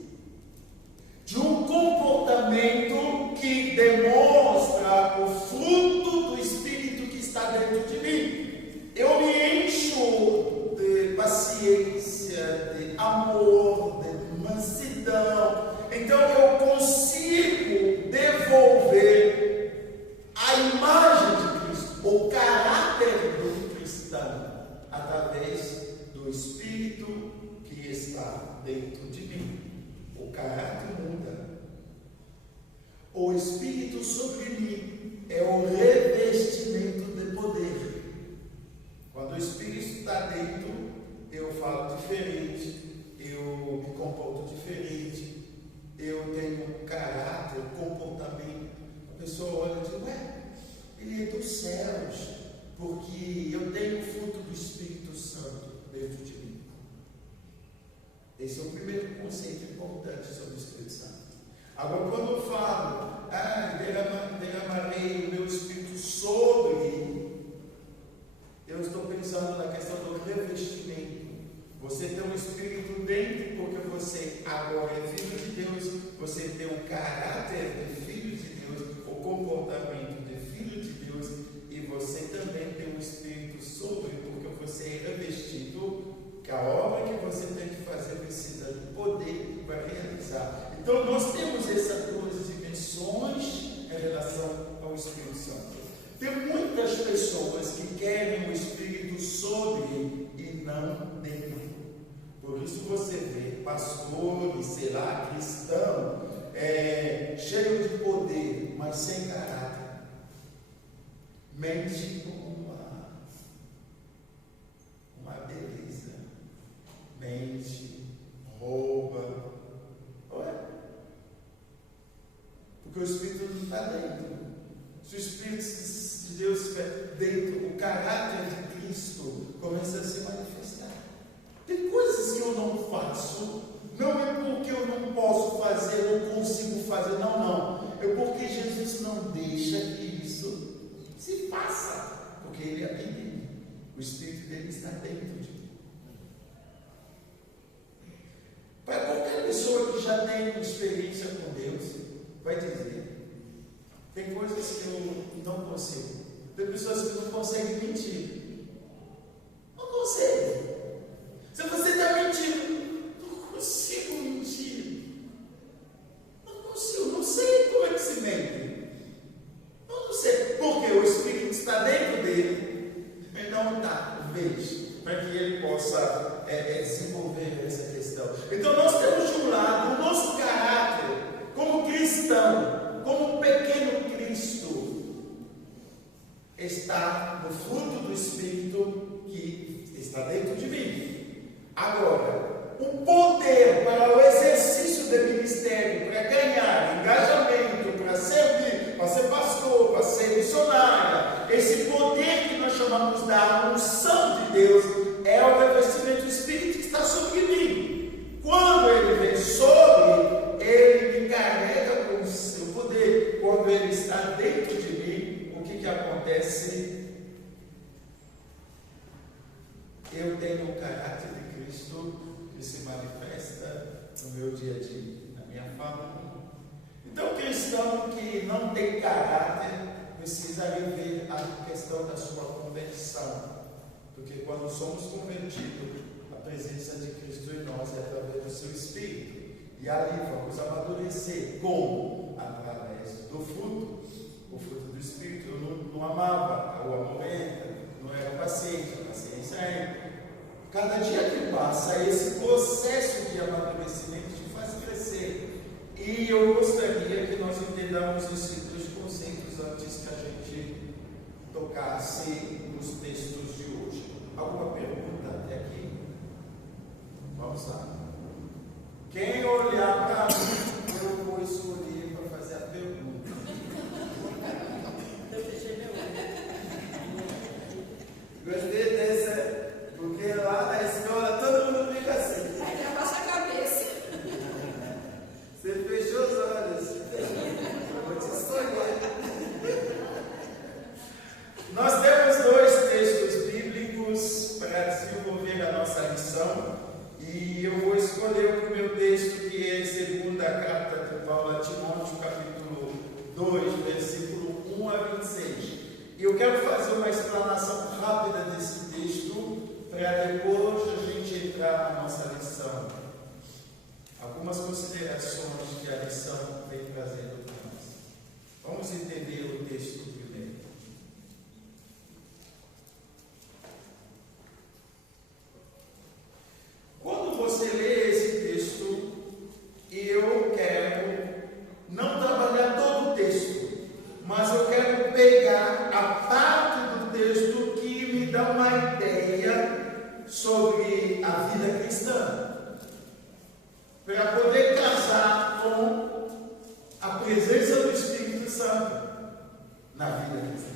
de um comportamento que demonstra o fruto do Espírito que está dentro de mim. Eu me encho de paciência, de amor, de mansidão. Então eu consigo devolver a imagem de Cristo, o caráter do cristão, através do Espírito que está dentro de mim. O caráter muda. O Espírito sobre mim é o revestimento de poder. Quando o Espírito está dentro, eu falo diferente, eu me comporto diferente, eu tenho caráter, comportamento. A pessoa olha e diz: ué, ele é dos céus, porque eu tenho o fruto do Espírito Santo dentro de mim. Esse é o primeiro conceito importante sobre o Espírito Santo. Agora, quando eu falo, derramarei o meu Espírito sobre, eu estou pensando na questão do revestimento. Você tem um Espírito dentro porque você agora é filho de Deus, você tem o caráter de filho de Deus, o comportamento de filho de Deus, e você também tem um Espírito sobre porque você é revestido, que a obra que você tem que fazer precisa de poder para realizar. Então nós temos essas duas dimensões em relação ao Espírito Santo. Tem muitas pessoas que querem o Espírito sobre e não dentro. Por isso você vê pastores, sei lá, cristão, cheio de poder, mas sem caráter. Mente como uma beleza. Mente, rouba. Ué? Porque o Espírito não está dentro. Se o Espírito de Deus estiver dentro, o caráter de Cristo começa a se manifestar. Tem coisas que eu não faço, não é porque eu não posso fazer, não consigo fazer, não. É porque Jesus não deixa que isso se faça, porque Ele habita em mim. O Espírito dele está dentro de mim. Para qualquer pessoa que já tem experiência com Deus, vai dizer: tem coisas que eu não consigo. Tem pessoas que não conseguem mentir. Não conseguem. Se você está mentindo, não consigo mentir. Não consigo, não sei como é que se mente. Não sei, porque o Espírito está dentro dele, ele não está, veja, para que ele possa desenvolver essa questão. Então nós temos de um lado o nosso caráter como cristão, como pequeno Cristo, está no fruto do Espírito que está dentro de mim. Agora, o poder poder para o exercício do ministério, para ganhar engajamento, para servir, para ser pastor, para ser missionária, esse poder que nós chamamos da unção de Deus é o revestimento do Espírito que está sobre mim. Quando ele vem sobre, ele me carrega com o seu poder. Quando ele está dentro de mim, o que acontece? Eu tenho o caráter de Cristo que se manifesta no meu dia a dia, na minha fala. Então, o cristão que não tem caráter precisa rever a questão da sua conversão, porque quando somos convertidos, a presença de Cristo em nós é através do seu Espírito, e ali vamos amadurecer. Como? Através do fruto, o fruto do Espírito. Eu não amava, o amor entra, não era paciente, a paciência entra. Cada dia que passa, esse processo de amadurecimento te faz crescer. E eu gostaria que nós entendamos esses dois conceitos antes que a gente tocasse nos textos de hoje. Alguma pergunta até aqui? Vamos lá. Quem olhar para mim, eu vou escolher para fazer a pergunta. Eu fechei meu olho. Gostei dessa. Porque lá na escola todo mundo fica assim. Aí já baixa a cabeça. Você fechou os olhos. Eu vou te escolher. Nós temos dois textos bíblicos para desenvolver a nossa lição. E eu vou escolher o primeiro texto, que é a segunda carta de Paulo a Timóteo, capítulo 2, versículo 1 a 26. E eu quero fazer uma explanação rápida desse texto, para depois a gente entrar na nossa lição. Algumas considerações que a lição vem trazendo para nós. Vamos entender o texto primeiro. Quando você lê esse texto, eu quero não trabalhar todo o texto, mas eu quero pegar a parte do texto que me dá uma ideia sobre a vida cristã, para poder casar com a presença do Espírito Santo na vida cristã.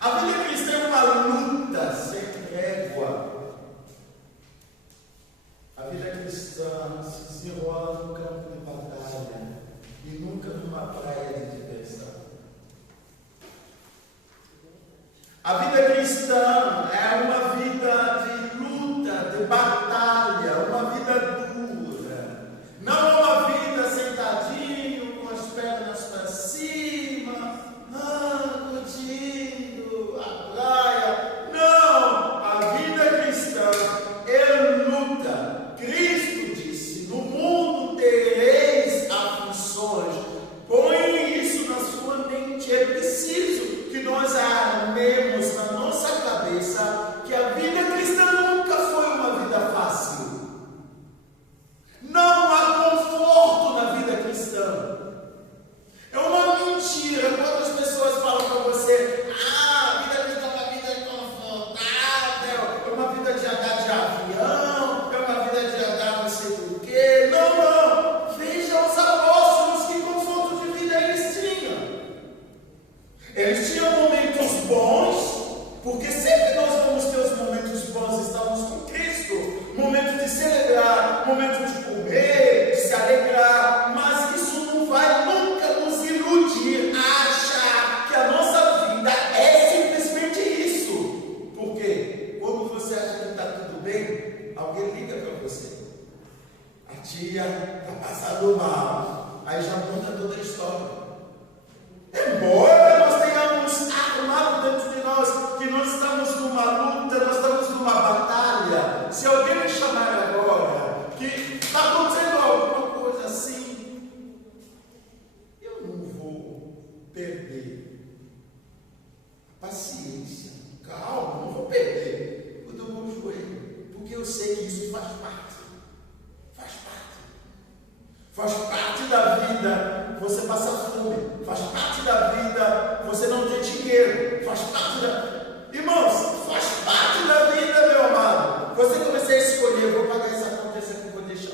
A vida cristã é uma luta sem trégua. A vida cristã se desenrola no campo de batalha e nunca numa praia de diversão. A vida cristã é uma vida de luta, de batalha, uma vida dura. Não é uma vida sentadinho, com as pernas para cima, curtindo a praia. Não! A vida cristã é luta. Cristo disse: no mundo tereis aflições. Põe isso na sua mente. É preciso que nós armemos na nossa cabeça que a vida cristã nunca foi uma vida fácil. Não há conforto na vida cristã. É uma mentira quando as pessoas falam para você: a vida cristã é uma vida confortável, é uma vida de andar de avião, é uma vida de andar não sei por quê. Não. Veja os apóstolos, que conforto de vida eles tinham. Eles tinham momentos bons, porque sempre nós vamos ter os momentos bons, estamos com Cristo. Momento de celebrar, momento de comer, de se alegrar, mas isso não vai nunca nos iludir a achar que a nossa vida é simplesmente isso. Por quê? Quando você acha que está tudo bem, alguém liga para você: a tia está passando mal. Aí já conta toda a história. Embora nós tenhamos armado dentro de nós que nós estamos numa luta, nós estamos numa batalha, se alguém me chamar agora que está acontecendo alguma coisa assim, eu não vou perder a paciência, calma, não vou perder o meu joelho, porque eu sei que isso faz parte da vida você passar fome, faz parte da vida você não ter dinheiro, faz parte da... Irmãos, faz parte da vida, meu amado. Você começar a escolher: vou pagar essa conta, essa aqui vou deixar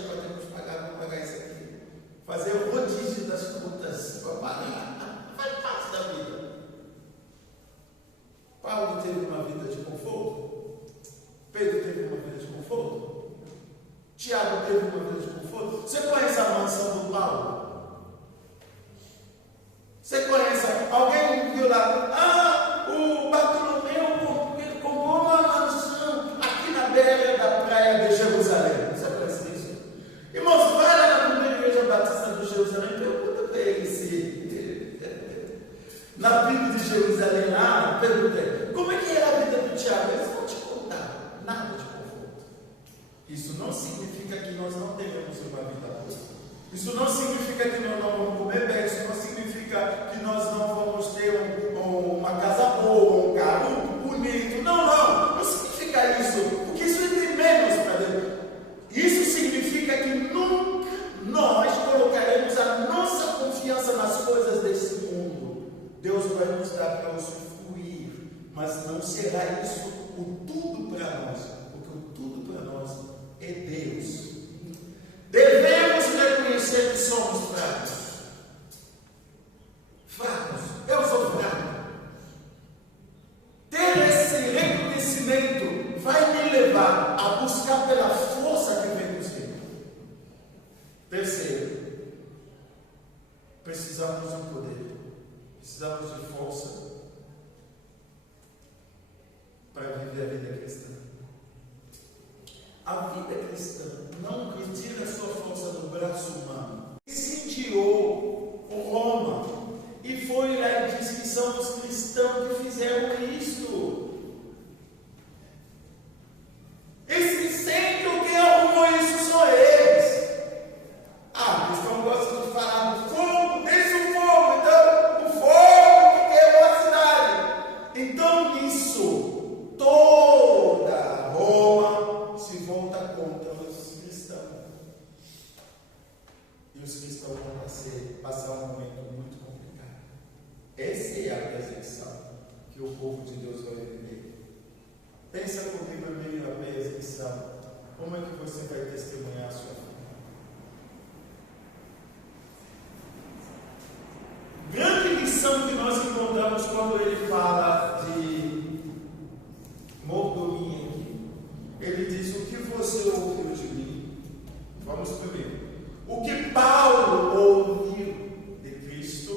conforto? Tiago teve uma vida de conforto? Você conhece a mansão do Paulo? Você conhece? Alguém viu lá? O Bartolomeu comprou uma mansão aqui na beira da praia de Jerusalém. Você conhece isso? Irmãos, vai lá na primeira igreja batista de Jerusalém e pergunta para ele se na Bíblia de Jerusalém lá, perguntei, como é que era a vida do Tiago? Eles vão te contar, nada de conforto. Isso não significa que nós não tenhamos uma vida boa. Isso não significa que nós não vamos comer bem, isso não significa que nós não vamos ter uma casa boa, um carro bonito. Não significa isso, porque isso tem menos para Deus. Isso significa que nunca nós colocaremos a nossa confiança nas coisas desse mundo. Deus vai nos dar para usufruir, mas não será isso o tudo para nós, porque o tudo para nós é Deus. Devemos reconhecer que somos fracos. Eu sou fraco. Ter esse reconhecimento vai me levar a buscar pela força que vem do Senhor. Terceiro, precisamos de poder. Precisamos de força para viver a vida cristã. A vida cristã não retira a sua força do braço humano. Incendiou Roma e foi lá e disse que são os cristãos que fizeram isto. Esse incêndio, quem arrumou isso são eles. Os cristãos gostam de falar do fogo, desce o fogo, então o fogo que queimou a cidade. Então nisso, toda Roma se volta contra os cristãos. E os cristãos vão passar um momento muito complicado. Essa é a perseguição que o povo de Deus vai viver. Pensa comigo em meio à perseguição. Como é que você vai testemunhar a sua vida? Grande lição que nós encontramos quando ele fala de mordomia aqui. Ele diz: o que você ouviu de mim? Vamos primeiro. O que Paulo ouviu de Cristo,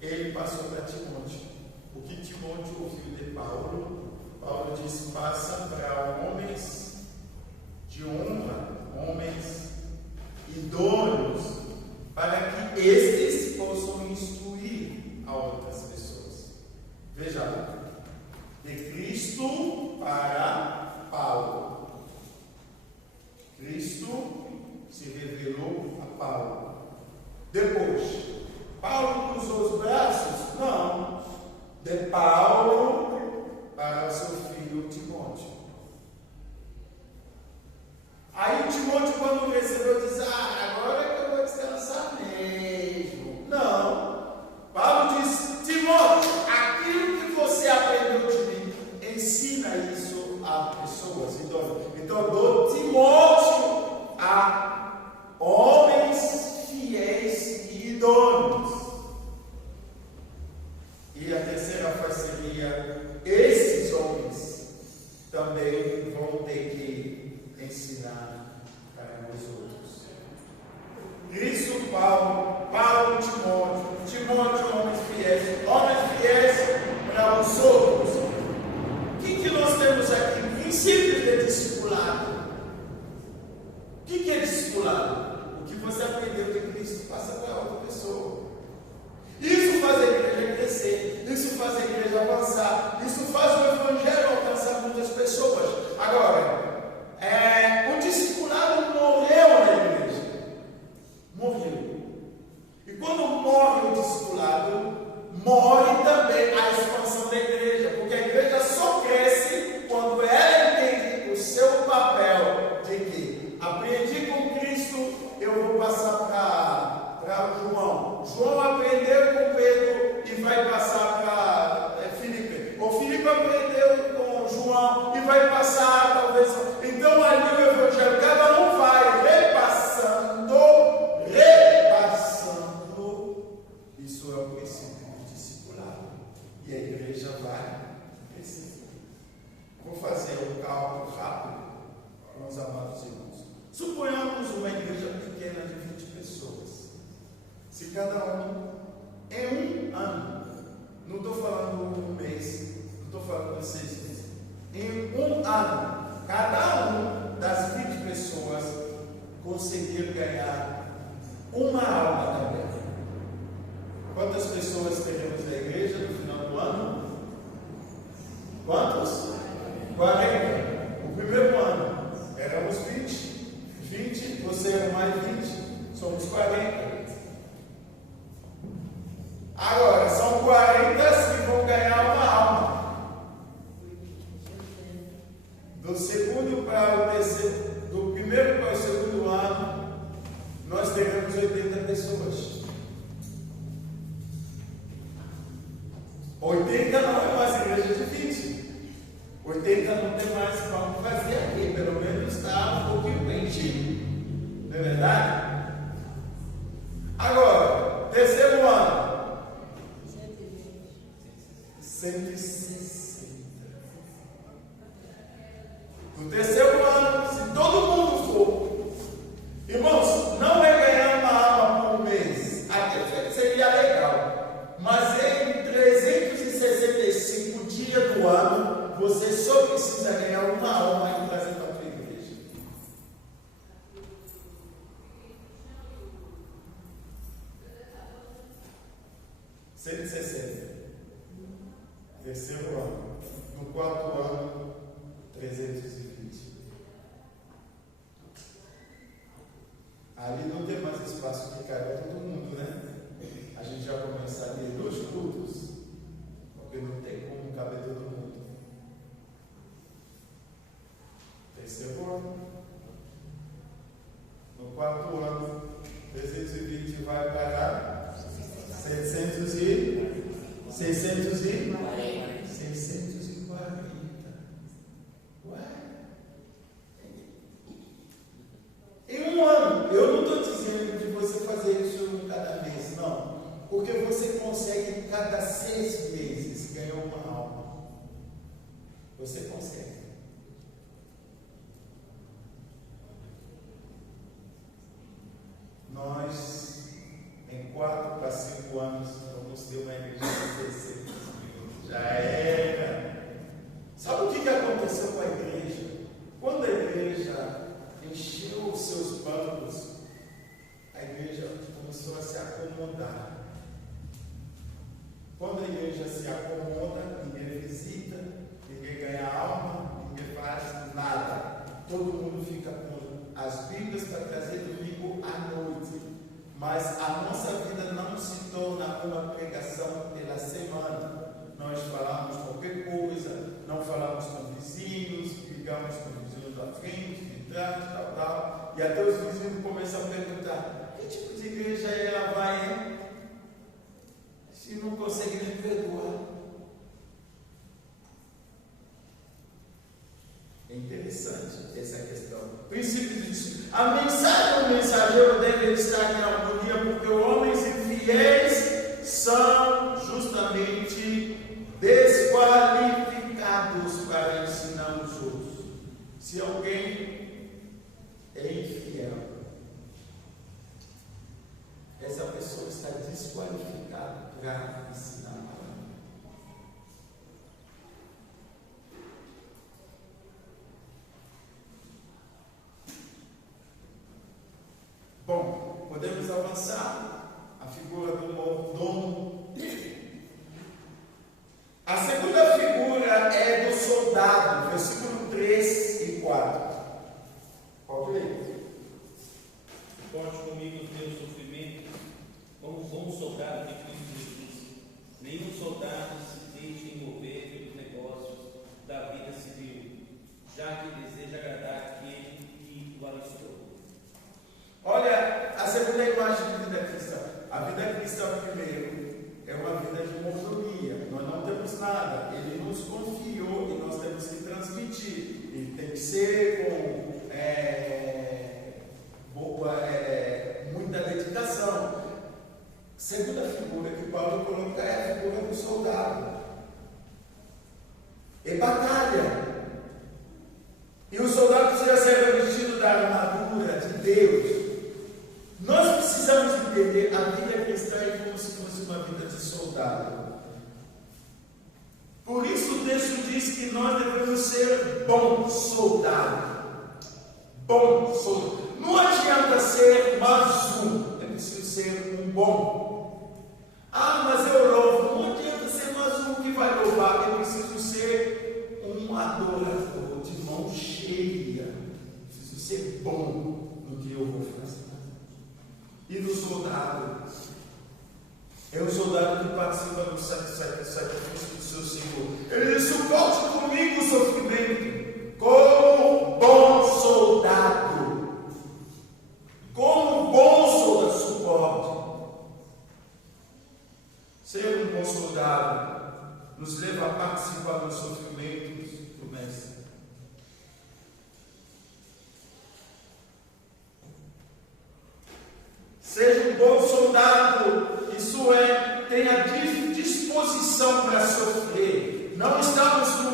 ele passou para Timóteo. O que Timóteo ouviu de Paulo, Paulo diz: passa para homens de honra, homens idôneos, para que estes possam instruir a outras pessoas. Veja lá, de Cristo para Paulo. Cristo se revelou a Paulo. Depois, Paulo cruzou os braços? Não. De Paulo para o seu filho Timóteo. Aí Timóteo, quando recebeu, diz: agora é que eu vou descansar mesmo. Não. Paulo diz: Timóteo, aquilo que você aprendeu de mim, ensina isso a pessoas idôneas. Então eu dou Timóteo a homens fiéis e idôneos. E a terceira fase seria: esses homens também vão ter que ensinar para os outros. cada um em um ano. Não estou falando um mês, não estou falando de 6 meses. Em um ano, cada um das 20 pessoas conseguiu ganhar uma alma também. Quantas pessoas teremos na igreja no final do ano? Quantos? 40. O primeiro ano éramos 20, você era mais 20, somos 40. Agora, são 40 que vão ganhar uma alma. Do segundo para o terceiro, do primeiro para o segundo ano, nós teremos 80 pessoas. 80 não é mais igreja de 20. 80 não tem mais como fazer aqui, pelo menos está um pouquinho preenchido. Não é verdade? Agora, terceiro ano. 160. No terceiro ano, se todo mundo for, irmãos, não é ganhar uma alma por mês, até seria legal, mas em 365 dias do ano, você só precisa ganhar uma alma e trazer para a tua igreja. Terceiro ano. No quarto ano, 320. Ali não tem mais espaço que cabe a todo mundo, né? A gente já começaria 2 cultos, porque não tem como caber todo mundo. Terceiro ano. No quarto ano, 320 vai para 640. Ué? Em um ano, eu não estou dizendo de você fazer isso cada mês, não. Porque você consegue cada 6 meses ganhar uma alma. Você consegue. Nós, em 4 para 5 anos, vamos ter uma igreja de 600 mil. Já era. Sabe o que aconteceu com a igreja? Quando a igreja encheu os seus bancos, a igreja começou a se acomodar. Quando a igreja se acomoda, ninguém visita, ninguém ganha alma, ninguém faz nada. Todo mundo fica com as Bíblias para trazer domingo à noite. Mas a nossa vida não se torna uma pregação pela semana. Nós falamos qualquer coisa, não falamos com vizinhos, brigamos com vizinhos da frente, de trás, tal. E até os vizinhos começam a perguntar: que tipo de igreja ela vai, hein? Se não consegue nem perdoar. É interessante essa questão. Princípio disso. A mensagem do mensageiro deve estar em harmonia, porque homens infiéis são justamente desqualificados para ensinar os outros. Se alguém é infiel, essa pessoa está desqualificada para ensinar a palavra. Bom, podemos avançar. A figura do mordomo. A segunda figura é do soldado, versículo 3 e 4. Pode ler. Porte comigo os meus sofrimentos, como bom soldado de Cristo Jesus. Nenhum soldado se deixe envolver pelos negócios da vida civil, já que deseja agradar aquele que o alistou. Olha, a segunda imagem de vida cristã. A vida cristã, primeiro, vida de soldado. Por isso o texto diz que nós devemos ser bom soldado. Bom soldado. Não adianta ser mais um, é preciso ser um bom. Ah, mas eu louvo. Não adianta ser mais um que vai louvar, é preciso ser um adorador de mão cheia. É preciso ser bom no que eu vou fazer. E no soldado, é o soldado que participa do sacrifício do seu Senhor. Ele diz: suporte comigo o sofrimento, como bom soldado. Como bom soldado, suporte. Ser um bom soldado nos leva a participar dos sofrimentos do Mestre. Seja um bom soldado, isso é, tenha disposição para sofrer. Não estamos num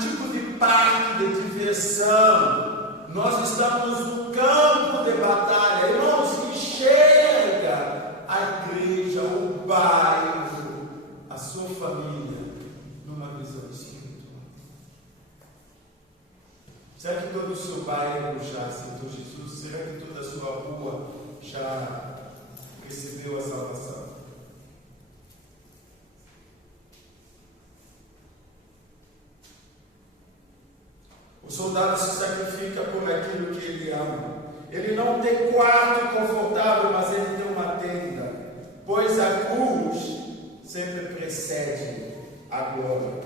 tipo de parque de diversão. Nós estamos no campo de batalha. Irmãos, enxerga a igreja, o bairro, a sua família, numa visão espiritual. Será que todo o seu bairro já aceitou Jesus? Será que toda a sua rua já recebeu a salvação? O soldado se sacrifica por aquilo que ele ama. Ele não tem quarto confortável, mas ele tem uma tenda, pois a cruz sempre precede a glória.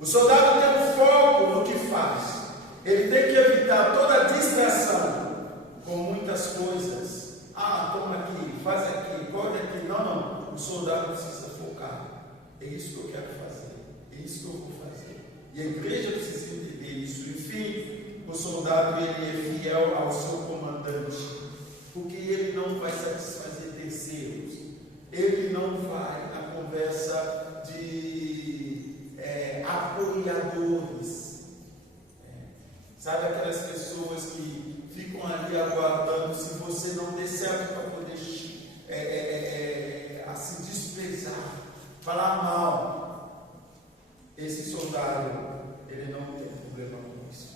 O soldado tem um foco no que faz. Ele tem que evitar toda distração com muitas coisas. Ah, toma aqui, faz aqui, corre aqui. Não. O soldado precisa focar. É isso que eu quero fazer. É isso que eu vou fazer. E a igreja precisa entender isso. Enfim, o soldado ele é fiel ao seu comandante, porque ele não vai satisfazer terceiros. Ele não vai à conversa de apoiadores. Sabe aquelas pessoas que ficam ali aguardando se você não der certo para poder se desprezar, falar mal. Esse soldado, ele não tem problema com isso.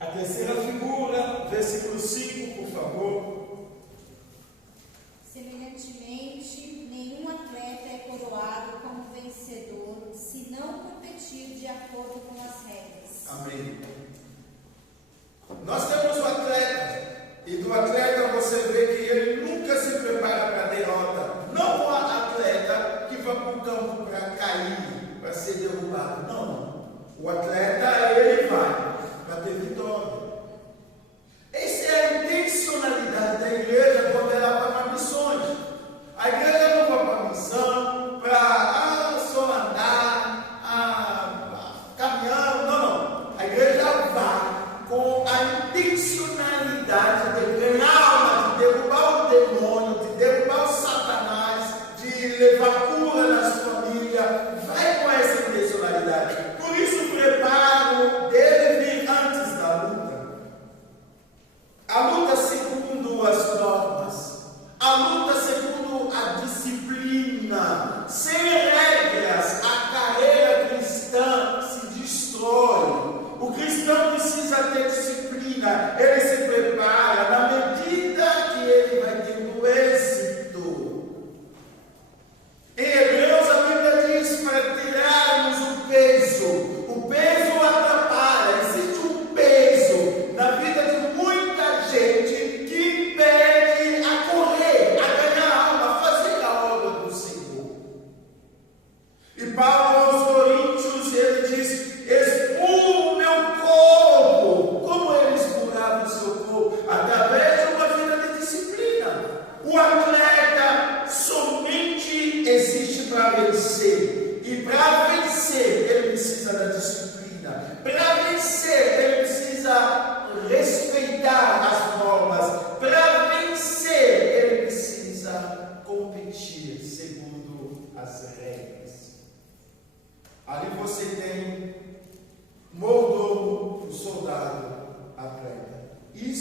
A terceira figura, versículo 5, por favor. Semelhantemente, nenhum atleta é coroado como vencedor se não competir de acordo com as regras. Amém. Nós temos o atleta, e do atleta você vê que ele nunca se prepara para a derrota. Não o atleta que vai para o campo para cair, para ser derrubado. Não. O atleta, ele vai para ter vitória. Essa é a intencionalidade da igreja quando ela vai para missões. A igreja não vai para missão para só andar, caminhando. Não. A igreja vai com a intencionalidade de ganhar alma, de derrubar o demônio, de derrubar o Satanás, de levar cura nas famílias. Vai com essa intencionalidade. Por isso o preparo deve vir antes da luta. A luta segundo as normas, a luta segundo a disciplina. Sem regras, a carreira cristã se destrói. O cristão precisa ter disciplina. Ele se prepara na medida que ele vai tendo êxito. Em Hebreus a Bíblia diz para tirarmos o peso. O peso atrapalha. Existe um peso na vida de muita gente que impede a correr, a ganhar alma, a fazer a obra do Senhor. E Paulo aos Coríntios, ele diz: expurgo o meu corpo. Como ele expurgava o seu corpo? Através de uma vida de disciplina. O atleta somente existe para vencer. E para vencer, ele precisa da disciplina. Para vencer, ele precisa respeitar as normas. Para vencer, ele precisa competir segundo as regras. Ali você tem mordomo, o soldado, atleta. E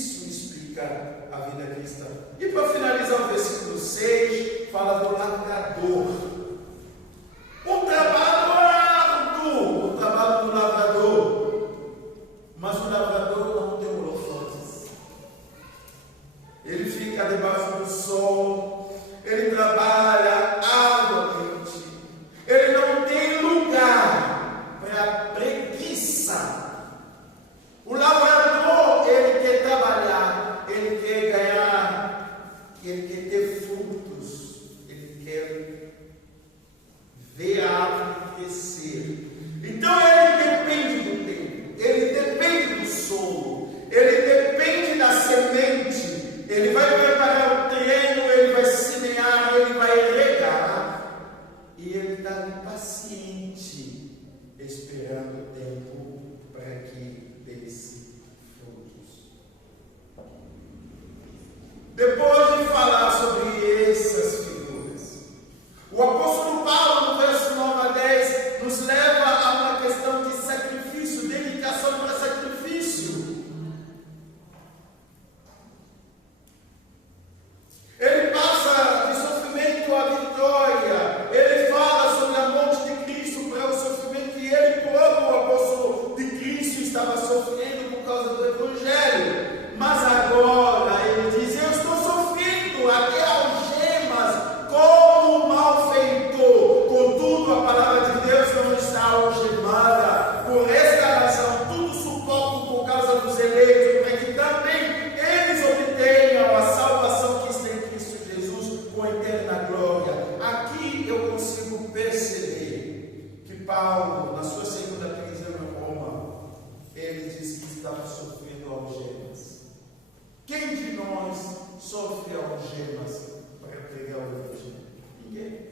Paulo, na sua segunda prisão em Roma, ele diz que estava sofrendo algemas. Quem de nós sofre algemas para pregar o Evangelho? Ninguém.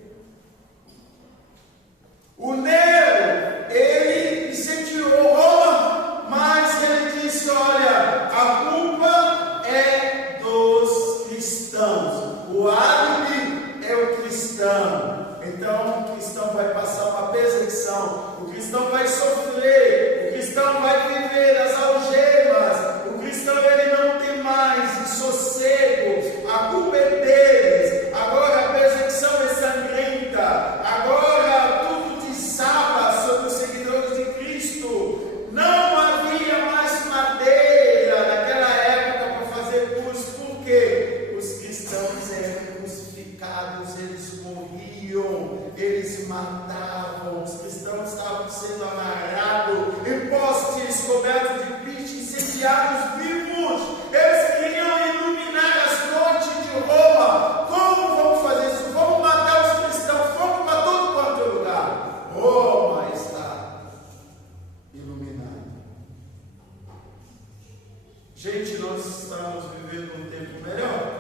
O Nero, ele incendiou Roma, mas ele disse: olha, a culpa é dos cristãos. O álibi é o cristão. Então o cristão vai passar uma perseguição, o cristão vai sofrer, o cristão vai viver as algemas, o cristão ele não tem mais sossego, a culpa é deles. Agora a perseguição é sangrenta, agora tudo desaba sobre os seguidores de Cristo. Não havia mais madeira naquela época para fazer cruz, porque os cristãos eram crucificados, eles morriam, eles matavam, os cristãos estavam sendo amarrados em postes cobertos de piche, incendiados vivos. Eles queriam iluminar as noites de Roma. Como vamos fazer isso? Vamos matar os cristãos, fogo para todo quanto é lugar. Roma está iluminada. Gente, nós estamos vivendo um tempo melhor.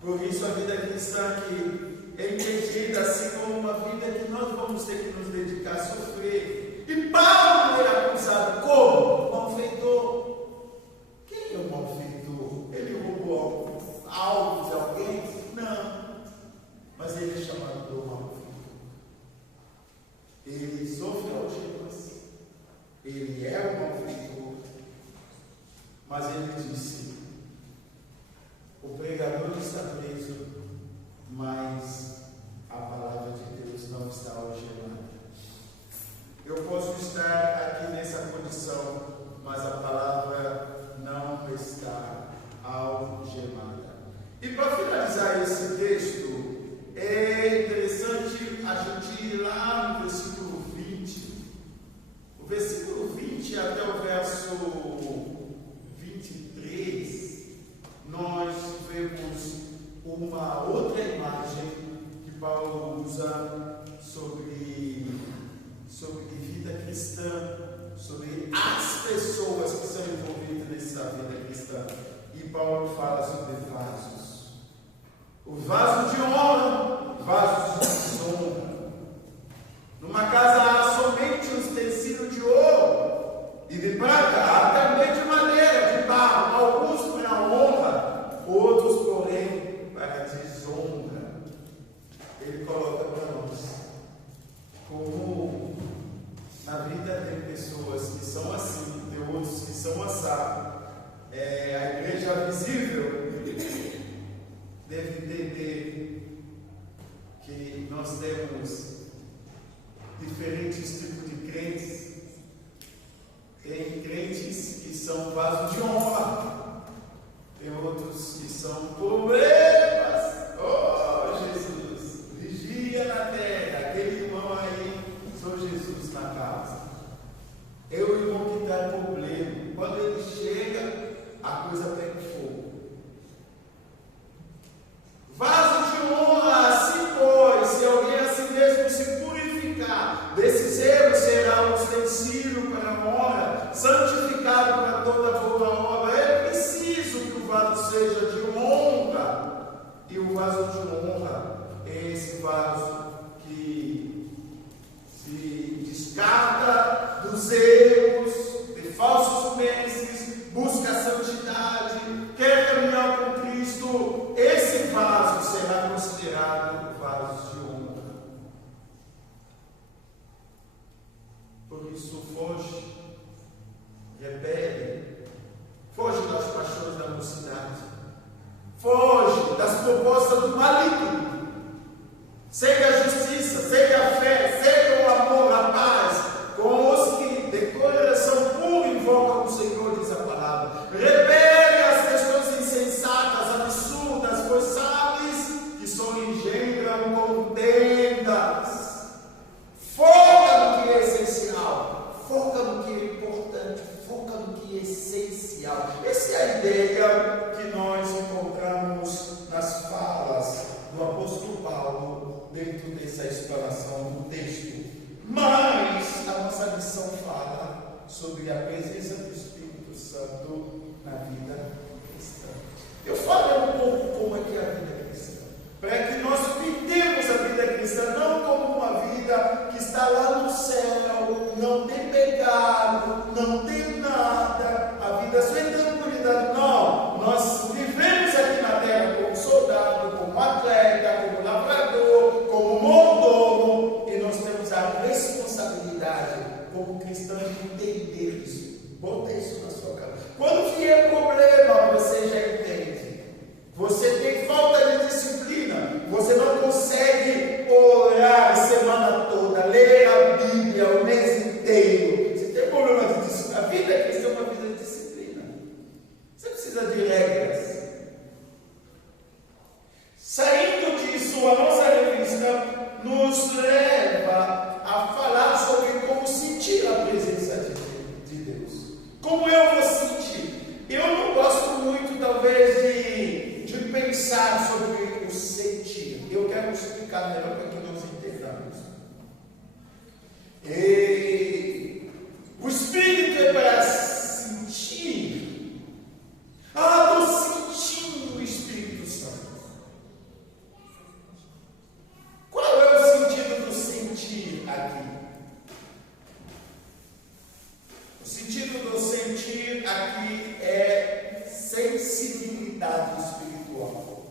Por isso a vida cristã aqui é entendida assim como uma vida que nós vamos ter que nos dedicar a sofrer. E Paulo era acusado como? Malfeitor. Quem é o malfeitor? Ele roubou algo de alguém? Não. Mas ele é chamado do malfeitor. Ele sofre algemas. Ele é o malfeitor. Mas ele disse: o pregador está preso, mas a palavra de Deus não está algemada. Eu posso estar aqui nessa condição, mas a palavra não está algemada. E para finalizar esse texto, é interessante a gente ir lá no versículo 20. O versículo 20 até o verso 23. Nós vemos uma outra imagem que Paulo usa sobre vida cristã, sobre as pessoas que são envolvidas nessa vida cristã. E Paulo fala sobre vasos. O vaso de honra, vasos de desonra. Numa casa há somente um utensílio de ouro e de prata, há também de madeira, de barro, alguns para honra, outros, porém, para desonra. Ele coloca para nós como na vida tem pessoas que são assim, tem outros que são assado. A igreja visível deve entender que nós temos diferentes tipos de crentes. Tem crentes que são vasos de honra, tem outros que são problemas. Oh, Jesus, vigia na terra, aquele irmão aí, sou Jesus na casa. É o irmão que dá problema. Quando ele chega, a coisa pega fogo. Vaso de honra, assim pois, se alguém assim mesmo se purificar, desses erros será um utensílio para a honra, santificado para toda boa obra. É preciso que o vaso seja de honra, e o vaso de honra é esse vaso que se descarta dos erros, de falsos mestres, busca a santidade, quer caminhar com Cristo. Esse vaso será considerado vaso de honra. Por isso, foge, repele, foge das paixões da mocidade, foge das propostas do maligno. Segue a justiça, segue a fé, segue o amor, a paz, com os que de coração puro invocam o Senhor, diz a palavra. Repele as questões insensatas, absurdas, pois sabes que só engendram contendas. Foca no que é essencial, foca no que é importante, foca no que é essencial. Essa é a ideia que nós encontramos nas falas dentro dessa explanação do texto. Mas a nossa lição fala sobre a presença do Espírito Santo na vida cristã. Eu falei um pouco como é que é a vida cristã, para que nós vivemos a vida cristã não como uma vida que está lá no céu, não tem pecado, não tem nada, a vida só é tranquilidade. Não, nós vivemos aqui na terra como soldado, como atleta, como lavrador, como mordomo, e nós temos a responsabilidade como cristão de entender isso. Bota isso na sua cabeça. Quando vier problema, você já entende. Você tem falta de disciplina, você não consegue orar a semana toda, ler a Bíblia o mês inteiro. Você tem problema de disciplina. A vida cristã é uma vida de disciplina. Você precisa de regras. Saindo disso, a nossa revista nos leva a falar sobre como sentir a presença de Deus. Como eu vou sentir? Eu não gosto muito, talvez, de pensar sobre o sentir. Eu quero explicar melhor para que nós entendamos. O Espírito é para sentir. Estou sentindo o Espírito Santo. Qual é o sentido do sentir aqui? O sentido do sentir aqui é sensibilidade espiritual.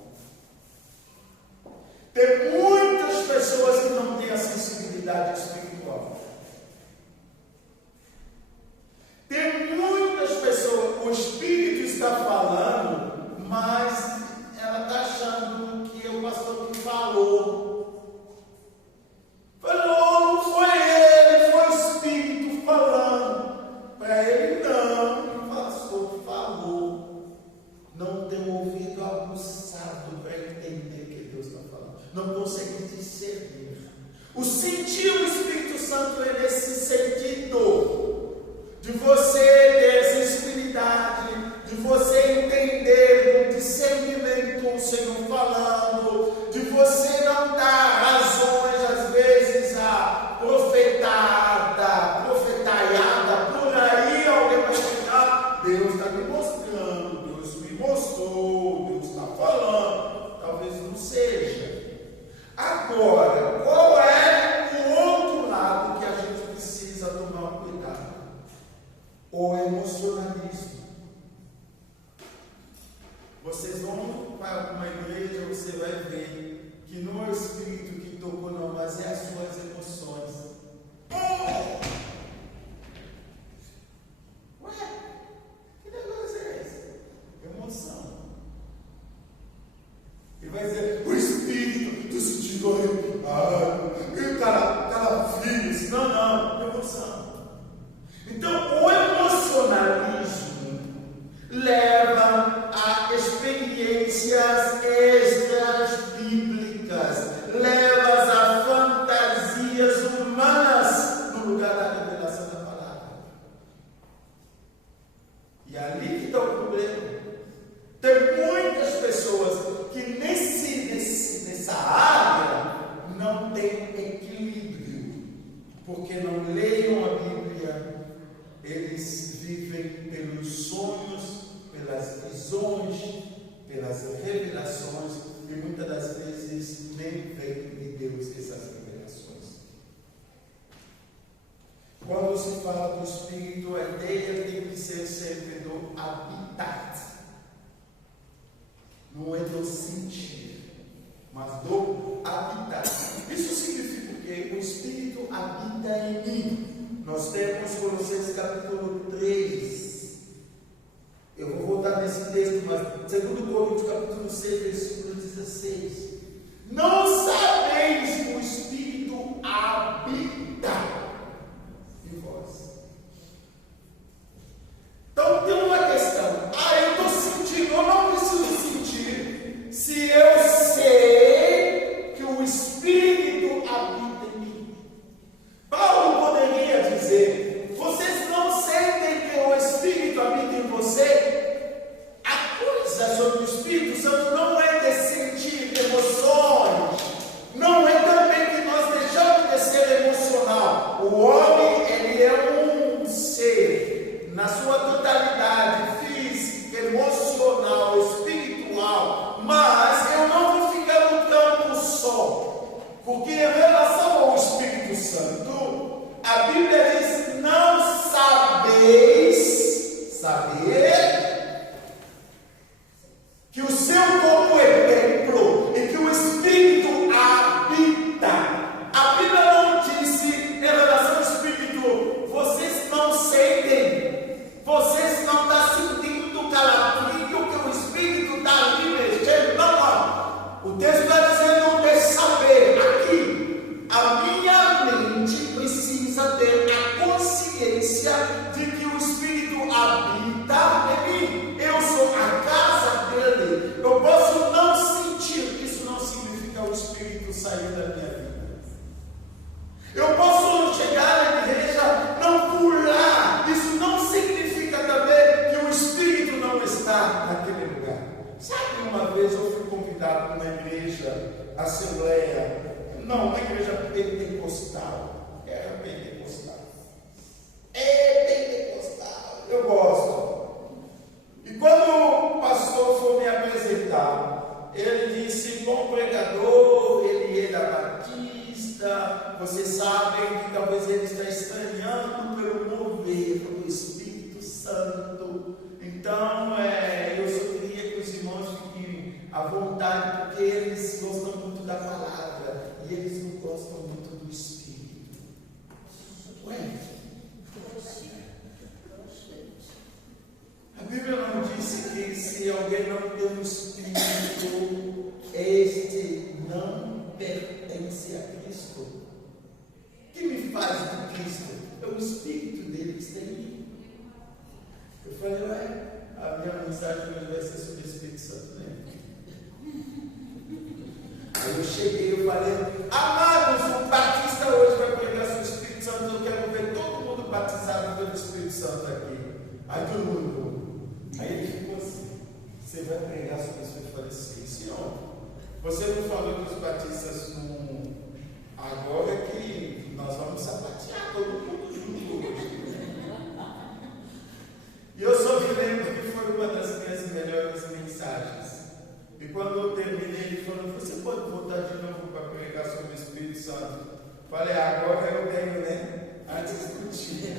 Tem muitas pessoas que não têm a sensibilidade espiritual. Tem muitas pessoas, o Espírito está falando, mas ela está achando que é o pastor que falou. Não foi ele, foi o Espírito falando. Para ele não, o pastor falou. Não tem ouvido aguçado para entender o que Deus está falando. Não consegue discernir. O sentir o Espírito Santo é nesse sentido de você ter sensibilidade, de você entender o discernimento, o Senhor falando, de você não dar razões, às vezes, a profetaiada por aí, alguém vai chegar, Deus está me mostrando, Deus me mostrou, Deus está falando, talvez não seja. Agora, qual é o outro lado que a gente precisa tomar cuidado? O emocionalismo. Vocês vão para uma igreja, você vai ver que não é o Espírito que tocou, não, mas é as suas emoções. Ué, que negócio é esse? Emoção. Ele vai dizer, o Espírito, estou sentindo arrepiado, e o cara feliz. Não, emoção. Então, o emocionalismo leva a experiências extras bíblicas, leva a fantasias humanas no lugar da revelação da palavra. E ali que está o problema. Tem muitas pessoas que nessa área não tem equilíbrio, porque não leiam a Bíblia. Eles vivem pelos sonhos, pelas visões, pelas revelações, e muitas das vezes nem vem de Deus essas revelações. Quando se fala do Espírito, a ideia tem que ser sempre do habitat. Não é do sentir, mas do habitat. Isso significa que o Espírito habita em mim. Nós temos Colossenses capítulo 3. Eu vou voltar nesse texto, mas 2 Coríntios capítulo 6, versículo 16. Não sabeis que o Espírito habita em vós. Então tem uma questão. Eu estou sentindo, eu não preciso sentir se eu sei que o Espírito habita em mim. Paulo poderia dizer, vocês não sentem que o Espírito habita em você? A coisa sobre o Espírito Santo não é de sentir emoção. Espírito saiu da minha vida. Eu posso chegar na igreja, não pular. Isso não significa também que o Espírito não está naquele lugar. Sabe, uma vez eu fui convidado para uma igreja, assembleia, não, uma igreja pentecostal. Era pentecostal. É pentecostal. Eu gosto. E quando o pastor foi me apresentar, ele disse, bom pregador, ele era batista, vocês sabem que talvez ele está estranhando pelo mover do Espírito Santo. Então, eu só queria que os irmãos fiquem à vontade, porque eles gostam muito da palavra e eles não gostam muito do Espírito. Ué? A Bíblia não disse que se alguém não tem o Espírito, este não pertence a Cristo. O que me faz de Cristo? É o Espírito dele que está em mim. Eu falei, ué, a minha mensagem hoje vai ser sobre o Espírito Santo, né? Aí eu cheguei, eu falei, amados, o batista hoje vai pregar sobre o Espírito Santo, eu quero ver todo mundo batizado pelo Espírito Santo aqui. Aí todo mundo, aí ele ficou assim, você vai pregar sobre isso? Eu falei, sim, senhor. Você não falou que os batistas não... Agora que nós vamos sapatear todo mundo junto hoje. E eu só me lembro que foi uma das minhas melhores mensagens. E quando eu terminei, ele falou, você pode voltar de novo para pregar sobre o Espírito Santo? Falei, agora eu tenho, né? Antes do dia.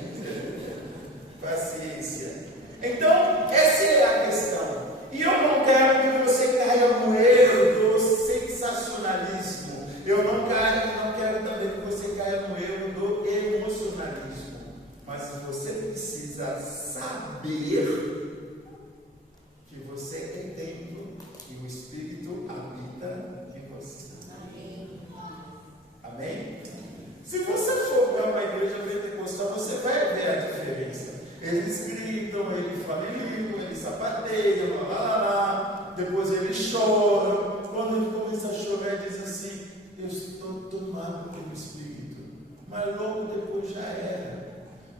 Paciência. Então, essa é a questão. E eu não quero que você caia no erro do sensacionalismo. Eu não quero também que você caia no erro do emocionalismo. Mas você precisa saber que você é templo e o Espírito habita em você. Amém? Amém? Se você for para uma igreja pentecostal, você vai ver a diferença. Eles gritam, eles familiam, eles sapateiam, depois eles choram. Quando ele começa a chorar, ele diz assim, eu estou tomado pelo Espírito. Mas logo depois já era.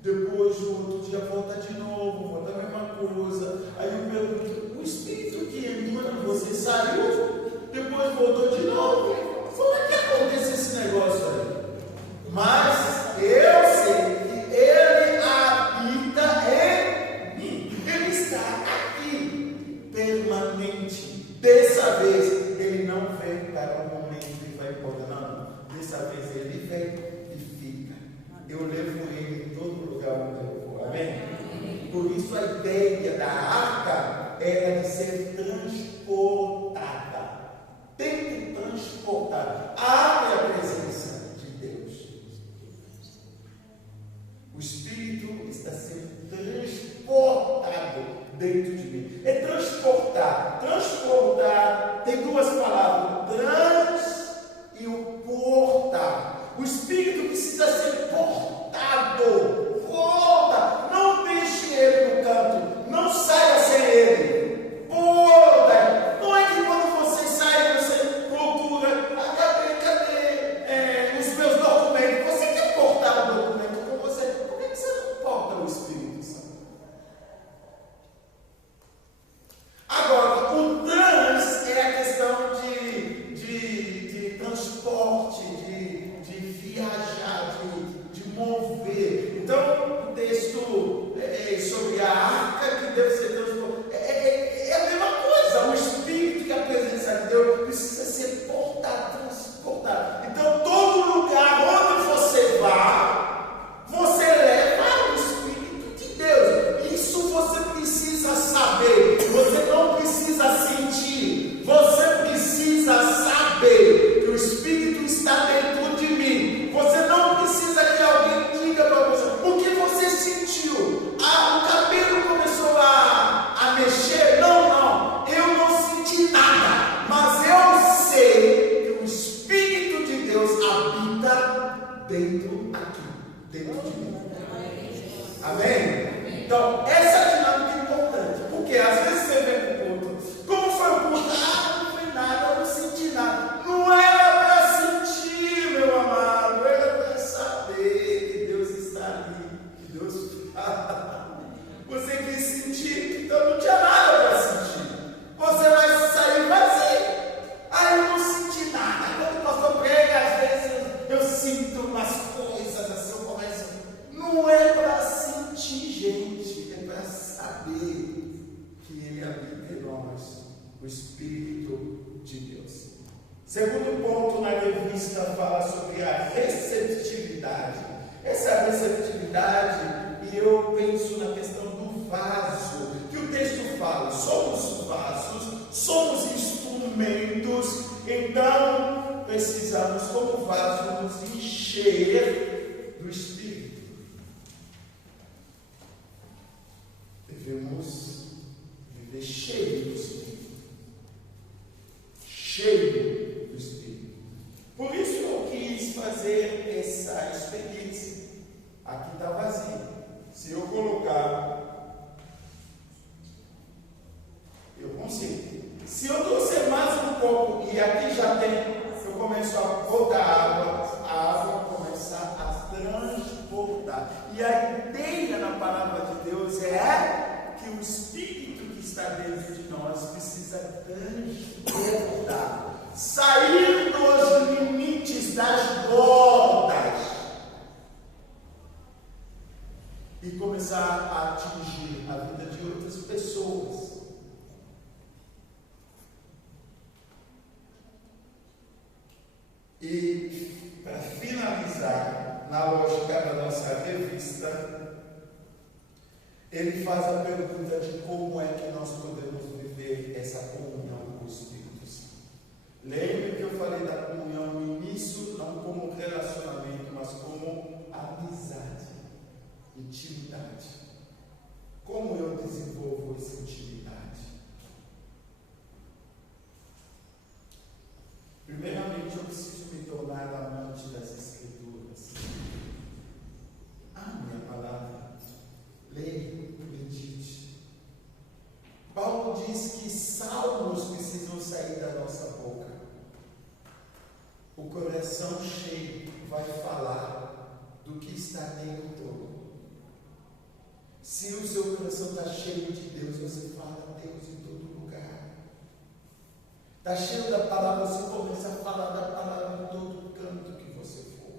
Depois o outro dia volta de novo, volta a mesma coisa. Aí eu pergunto, o Espírito que entrou em você saiu? Depois voltou de novo. Como é que acontece esse negócio aí? Mas eu sei que ele habita em mim. Ele está aqui, permanente. Dessa vez, ele não vem para um momento e vai embora, não. Dessa vez, ele vem e fica. Eu levo ele em todo lugar onde eu vou. Amém? Por isso, a ideia da arca era de ser transportada. Tem que transportar. A arca é a presença de Deus. O Espírito está sendo transportado dentro de mim. É transportar. Transportar tem duas palavras: trans e o portar. O Espírito precisa ser portado. Porta. Não deixe ele no canto. Não saia sem ele. Porta. Não é que quando você sai, você procura. Cadê os meus documentos? Você quer portar o documento com você? Por que você não porta o Espírito Santo? Agora, o trans é a questão de transporte, de viajar, de mover. Então, o texto é sobre a arca que deve ser transportada. É a mesma coisa. O Espírito, que é a presença de Deus, precisa ser portado, transportado. Então, todo lugar onde você vá, você leva o Espírito de Deus. Isso você precisa saber. Você não precisa sentir. Você precisa saber que o Espírito está dentro de mim. Você não precisa que alguém diga para você o que você sentiu. O cabelo começou a mexer. Não. Eu não senti nada. Mas eu sei que o Espírito de Deus habita dentro de mim. Amém? Então, essa dinâmica é importante. Porque às vezes você vem para o culto. Como foi o culto? Não foi nada, eu não senti nada. Não era para essa receptividade, e eu penso na questão do vaso, que o texto fala, somos vasos, somos instrumentos, então precisamos, como vaso, nos encher do Espírito. Devemos viver cheio do Espírito. Cheio do Espírito. Por isso eu quis fazer essa experiência. Aqui está vazio. Se eu colocar, eu consigo. Se eu trouxer mais um pouco e aqui já tem, eu começo a botar água, a água começa a transbordar. E a ideia na palavra de Deus é que o Espírito que está dentro de nós precisa transbordar, sair dos limites das bordas e começar a atingir a vida de outras pessoas. E para finalizar, na lógica da nossa revista, ele faz a pergunta de como é que nós podemos viver essa comunhão com o Espírito Santo. Lembre que eu falei da comunhão no início, não como relacionamento, mas como amizade, intimidade. Como eu desenvolvo essa intimidade? Primeiramente, eu preciso me tornar amante das Escrituras. Ame a palavra. Leia, medite. Paulo diz que salmos precisam sair da nossa boca. O coração cheio vai falar do que está dentro. Se o seu coração está cheio de Deus, você fala Deus em todo lugar. Está cheio da palavra, você começa a falar da palavra em todo canto que você for.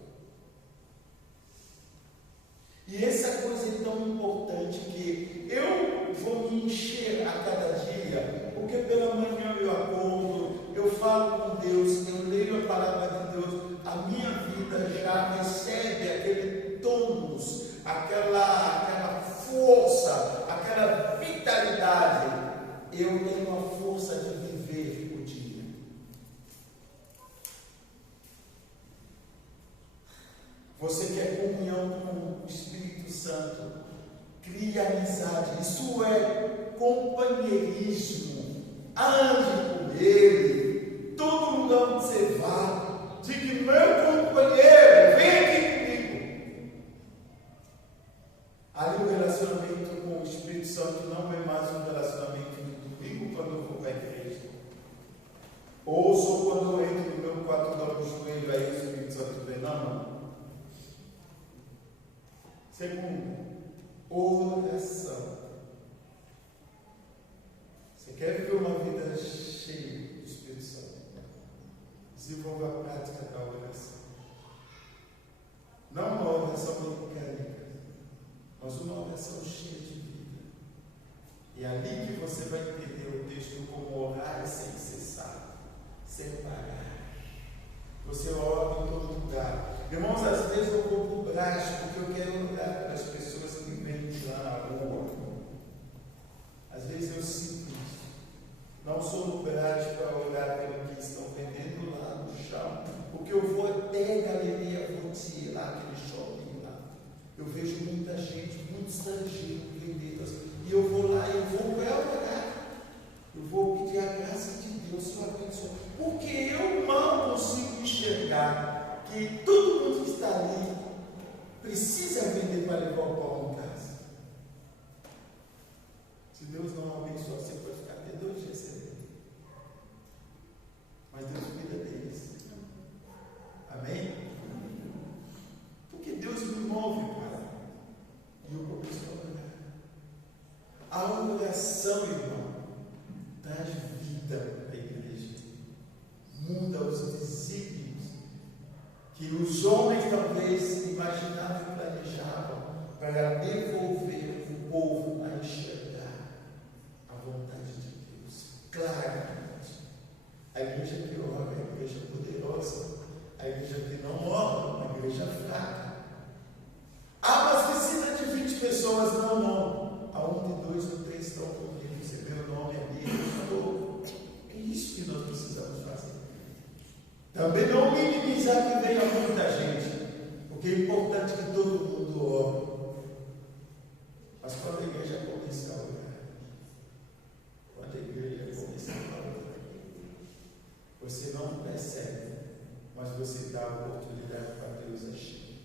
E essa coisa é tão importante que eu vou me encher a cada dia, porque pela manhã eu acordo, eu falo com Deus, eu leio a palavra de Deus, a minha vida já recebe aquele tônus, aquela força, aquela vitalidade. Eu tenho a força de viver o dia. Você quer comunhão com o Espírito Santo? Crie amizade. Isso é companheirismo. Ande com Ele. Todo lugar onde você vá, diga: meu companheiro, vem aqui comigo. Ali o relacionamento com o Espírito Santo não é mais um relacionamento do domingo quando eu vou para a igreja. Ou só quando eu entro no meu quarto, dobro o joelho, aí o Espírito Santo vem. Não. Segundo, oração. Você quer viver uma vida cheia do Espírito Santo? Desenvolva a prática da oração. Não uma oração mecânica, mas uma oração cheia de vida. E é ali que você vai entender o texto como orar sem cessar, sem parar. Você ora em todo lugar. Irmãos, às vezes eu vou para o Brás porque eu quero orar para as pessoas que vêm lá na rua. Às vezes eu sinto isso. Não sou no Brás para orar pelo que estão vendendo lá no chão, porque eu vou até a Galeria Routier, lá aquele shopping lá. Eu vejo muita gente, muito estrangeiro vendendo. E eu vou lá, eu vou para orar. Eu vou pedir a graça de Deus, sua bênção. Porque eu não consigo enxergar que todo mundo que está ali precisa vender para levar o pão em casa. Se Deus não abençoar, você pode ficar até 2 dias sem vender. Mas Deus cuida deles. Amém? Porque Deus me move para. E eu começo a orar. A oração, irmão, traz vida para a igreja. Muda os desígnios que os homens talvez imaginavam e planejavam para devolver o povo a enxergar a vontade de Deus claramente. A igreja que ora é a igreja poderosa, a igreja que não ora é uma igreja fraca. você dá a oportunidade para Deus agir.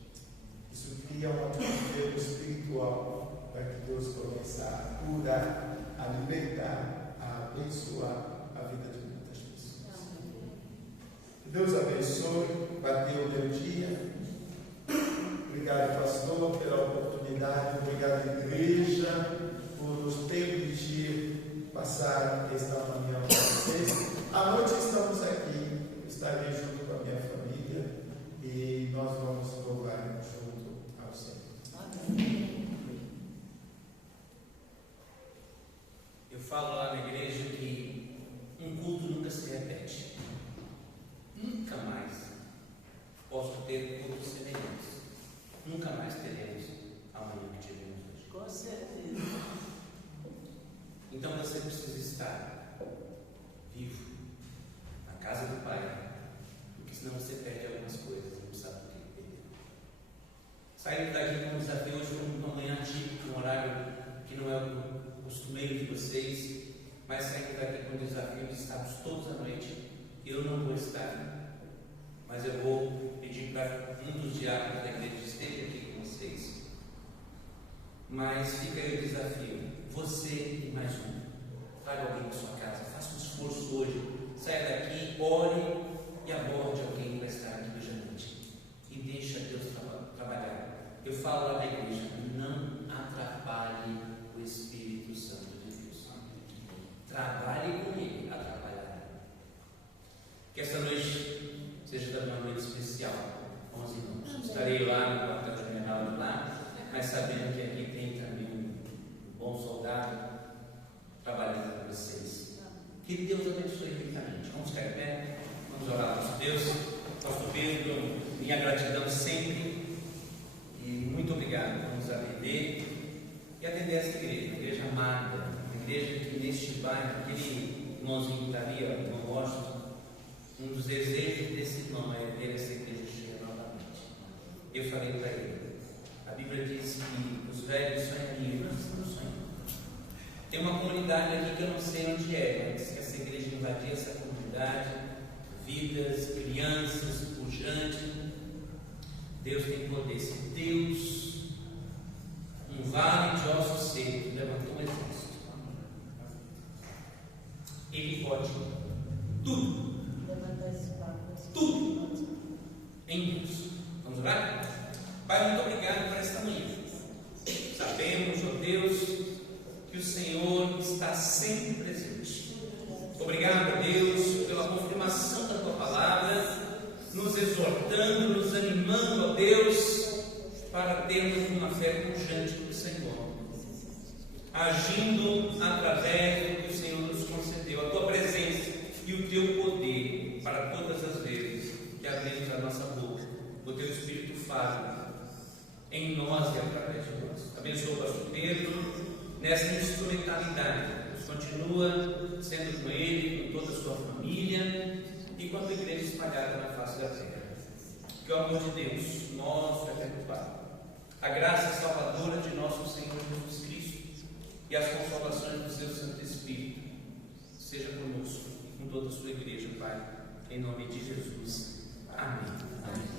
Isso cria uma atmosfera espiritual para que Deus comece a curar, a libertar, a abençoar a vida de muitas pessoas. Que Deus abençoe, bateu o meu dia. Obrigado, pastor, pela oportunidade. Obrigado, igreja, por nos permitir passar esta manhã com vocês. À noite estamos aqui, estarei junto com a minha família e nós vamos louvar junto ao Senhor. Eu falo lá na igreja que um culto nunca se repete. Nunca mais posso ter cultos semelhantes. Nunca mais teremos amanhã que tivemos hoje. Com certeza. Então você precisa estar vivo na casa do Pai, porque senão você perde algumas coisas e não sabe o que perdeu. Saindo daqui com um desafio hoje, uma manhã típica, um horário que não é o costumeiro de vocês, mas saindo daqui com o desafio de estarmos todos à noite. Eu não vou estar, mas eu vou pedir para um dos diáconos da igreja esteja aqui com vocês. Mas fica aí o desafio, você e mais um. Traga alguém para sua casa, faça um esforço hoje, saia daqui, ore e aborde alguém para estar aqui hoje à noite. E deixa Deus trabalhar. Eu falo lá na igreja, não atrapalhe o Espírito Santo de Deus. Trabalhe com Ele, atrapalhar. Que essa noite seja também uma noite especial, 11 irmãos. Estarei lá no quartel-general de lá, mas sabendo que aqui tem também um bom soldado trabalhando com vocês. Que Deus abençoe ricamente. Vamos ficar em pé, vamos orar ao nosso Deus. Nosso Pedro, minha gratidão sempre e muito obrigado por nos atender e atender essa igreja, uma igreja amada, uma igreja que neste bairro, aquele irmãozinho que está ali, o irmão Washington, um dos desejos desse irmão é ver essa igreja cheia novamente. Eu falei para ele, a Bíblia diz que os velhos sonham e crianças não sonham. Tem uma comunidade aqui que eu não sei onde é, mas que essa igreja invadir essa comunidade, vidas, crianças, pujante. Deus tem poder. Se Deus, um vale de ossos secos, levantou um exército, Ele pode tudo. Tudo em Deus. Vamos orar? Pai, muito obrigado por esta manhã. Sabemos, ó Deus, que o Senhor está sempre presente. Obrigado, Deus, pela confirmação da Tua palavra, nos exortando, nos animando, ó Deus, para termos uma fé pujante do Senhor, agindo através do que o Senhor nos concedeu, a Tua presença e o Teu poder, para todas as vezes que abrimos a nossa boca, o Teu Espírito fala em nós e através de nós. Abençoa o pastor Pedro nessa instrumentalidade. Continua sendo com ele, com toda a sua família e com a igreja espalhada na face da terra. Que o amor de Deus, nosso eterno Pai, a graça salvadora de nosso Senhor Jesus Cristo e as consolações do seu Santo Espírito seja conosco e com toda a sua igreja, Pai, em nome de Jesus. Amém. Amém.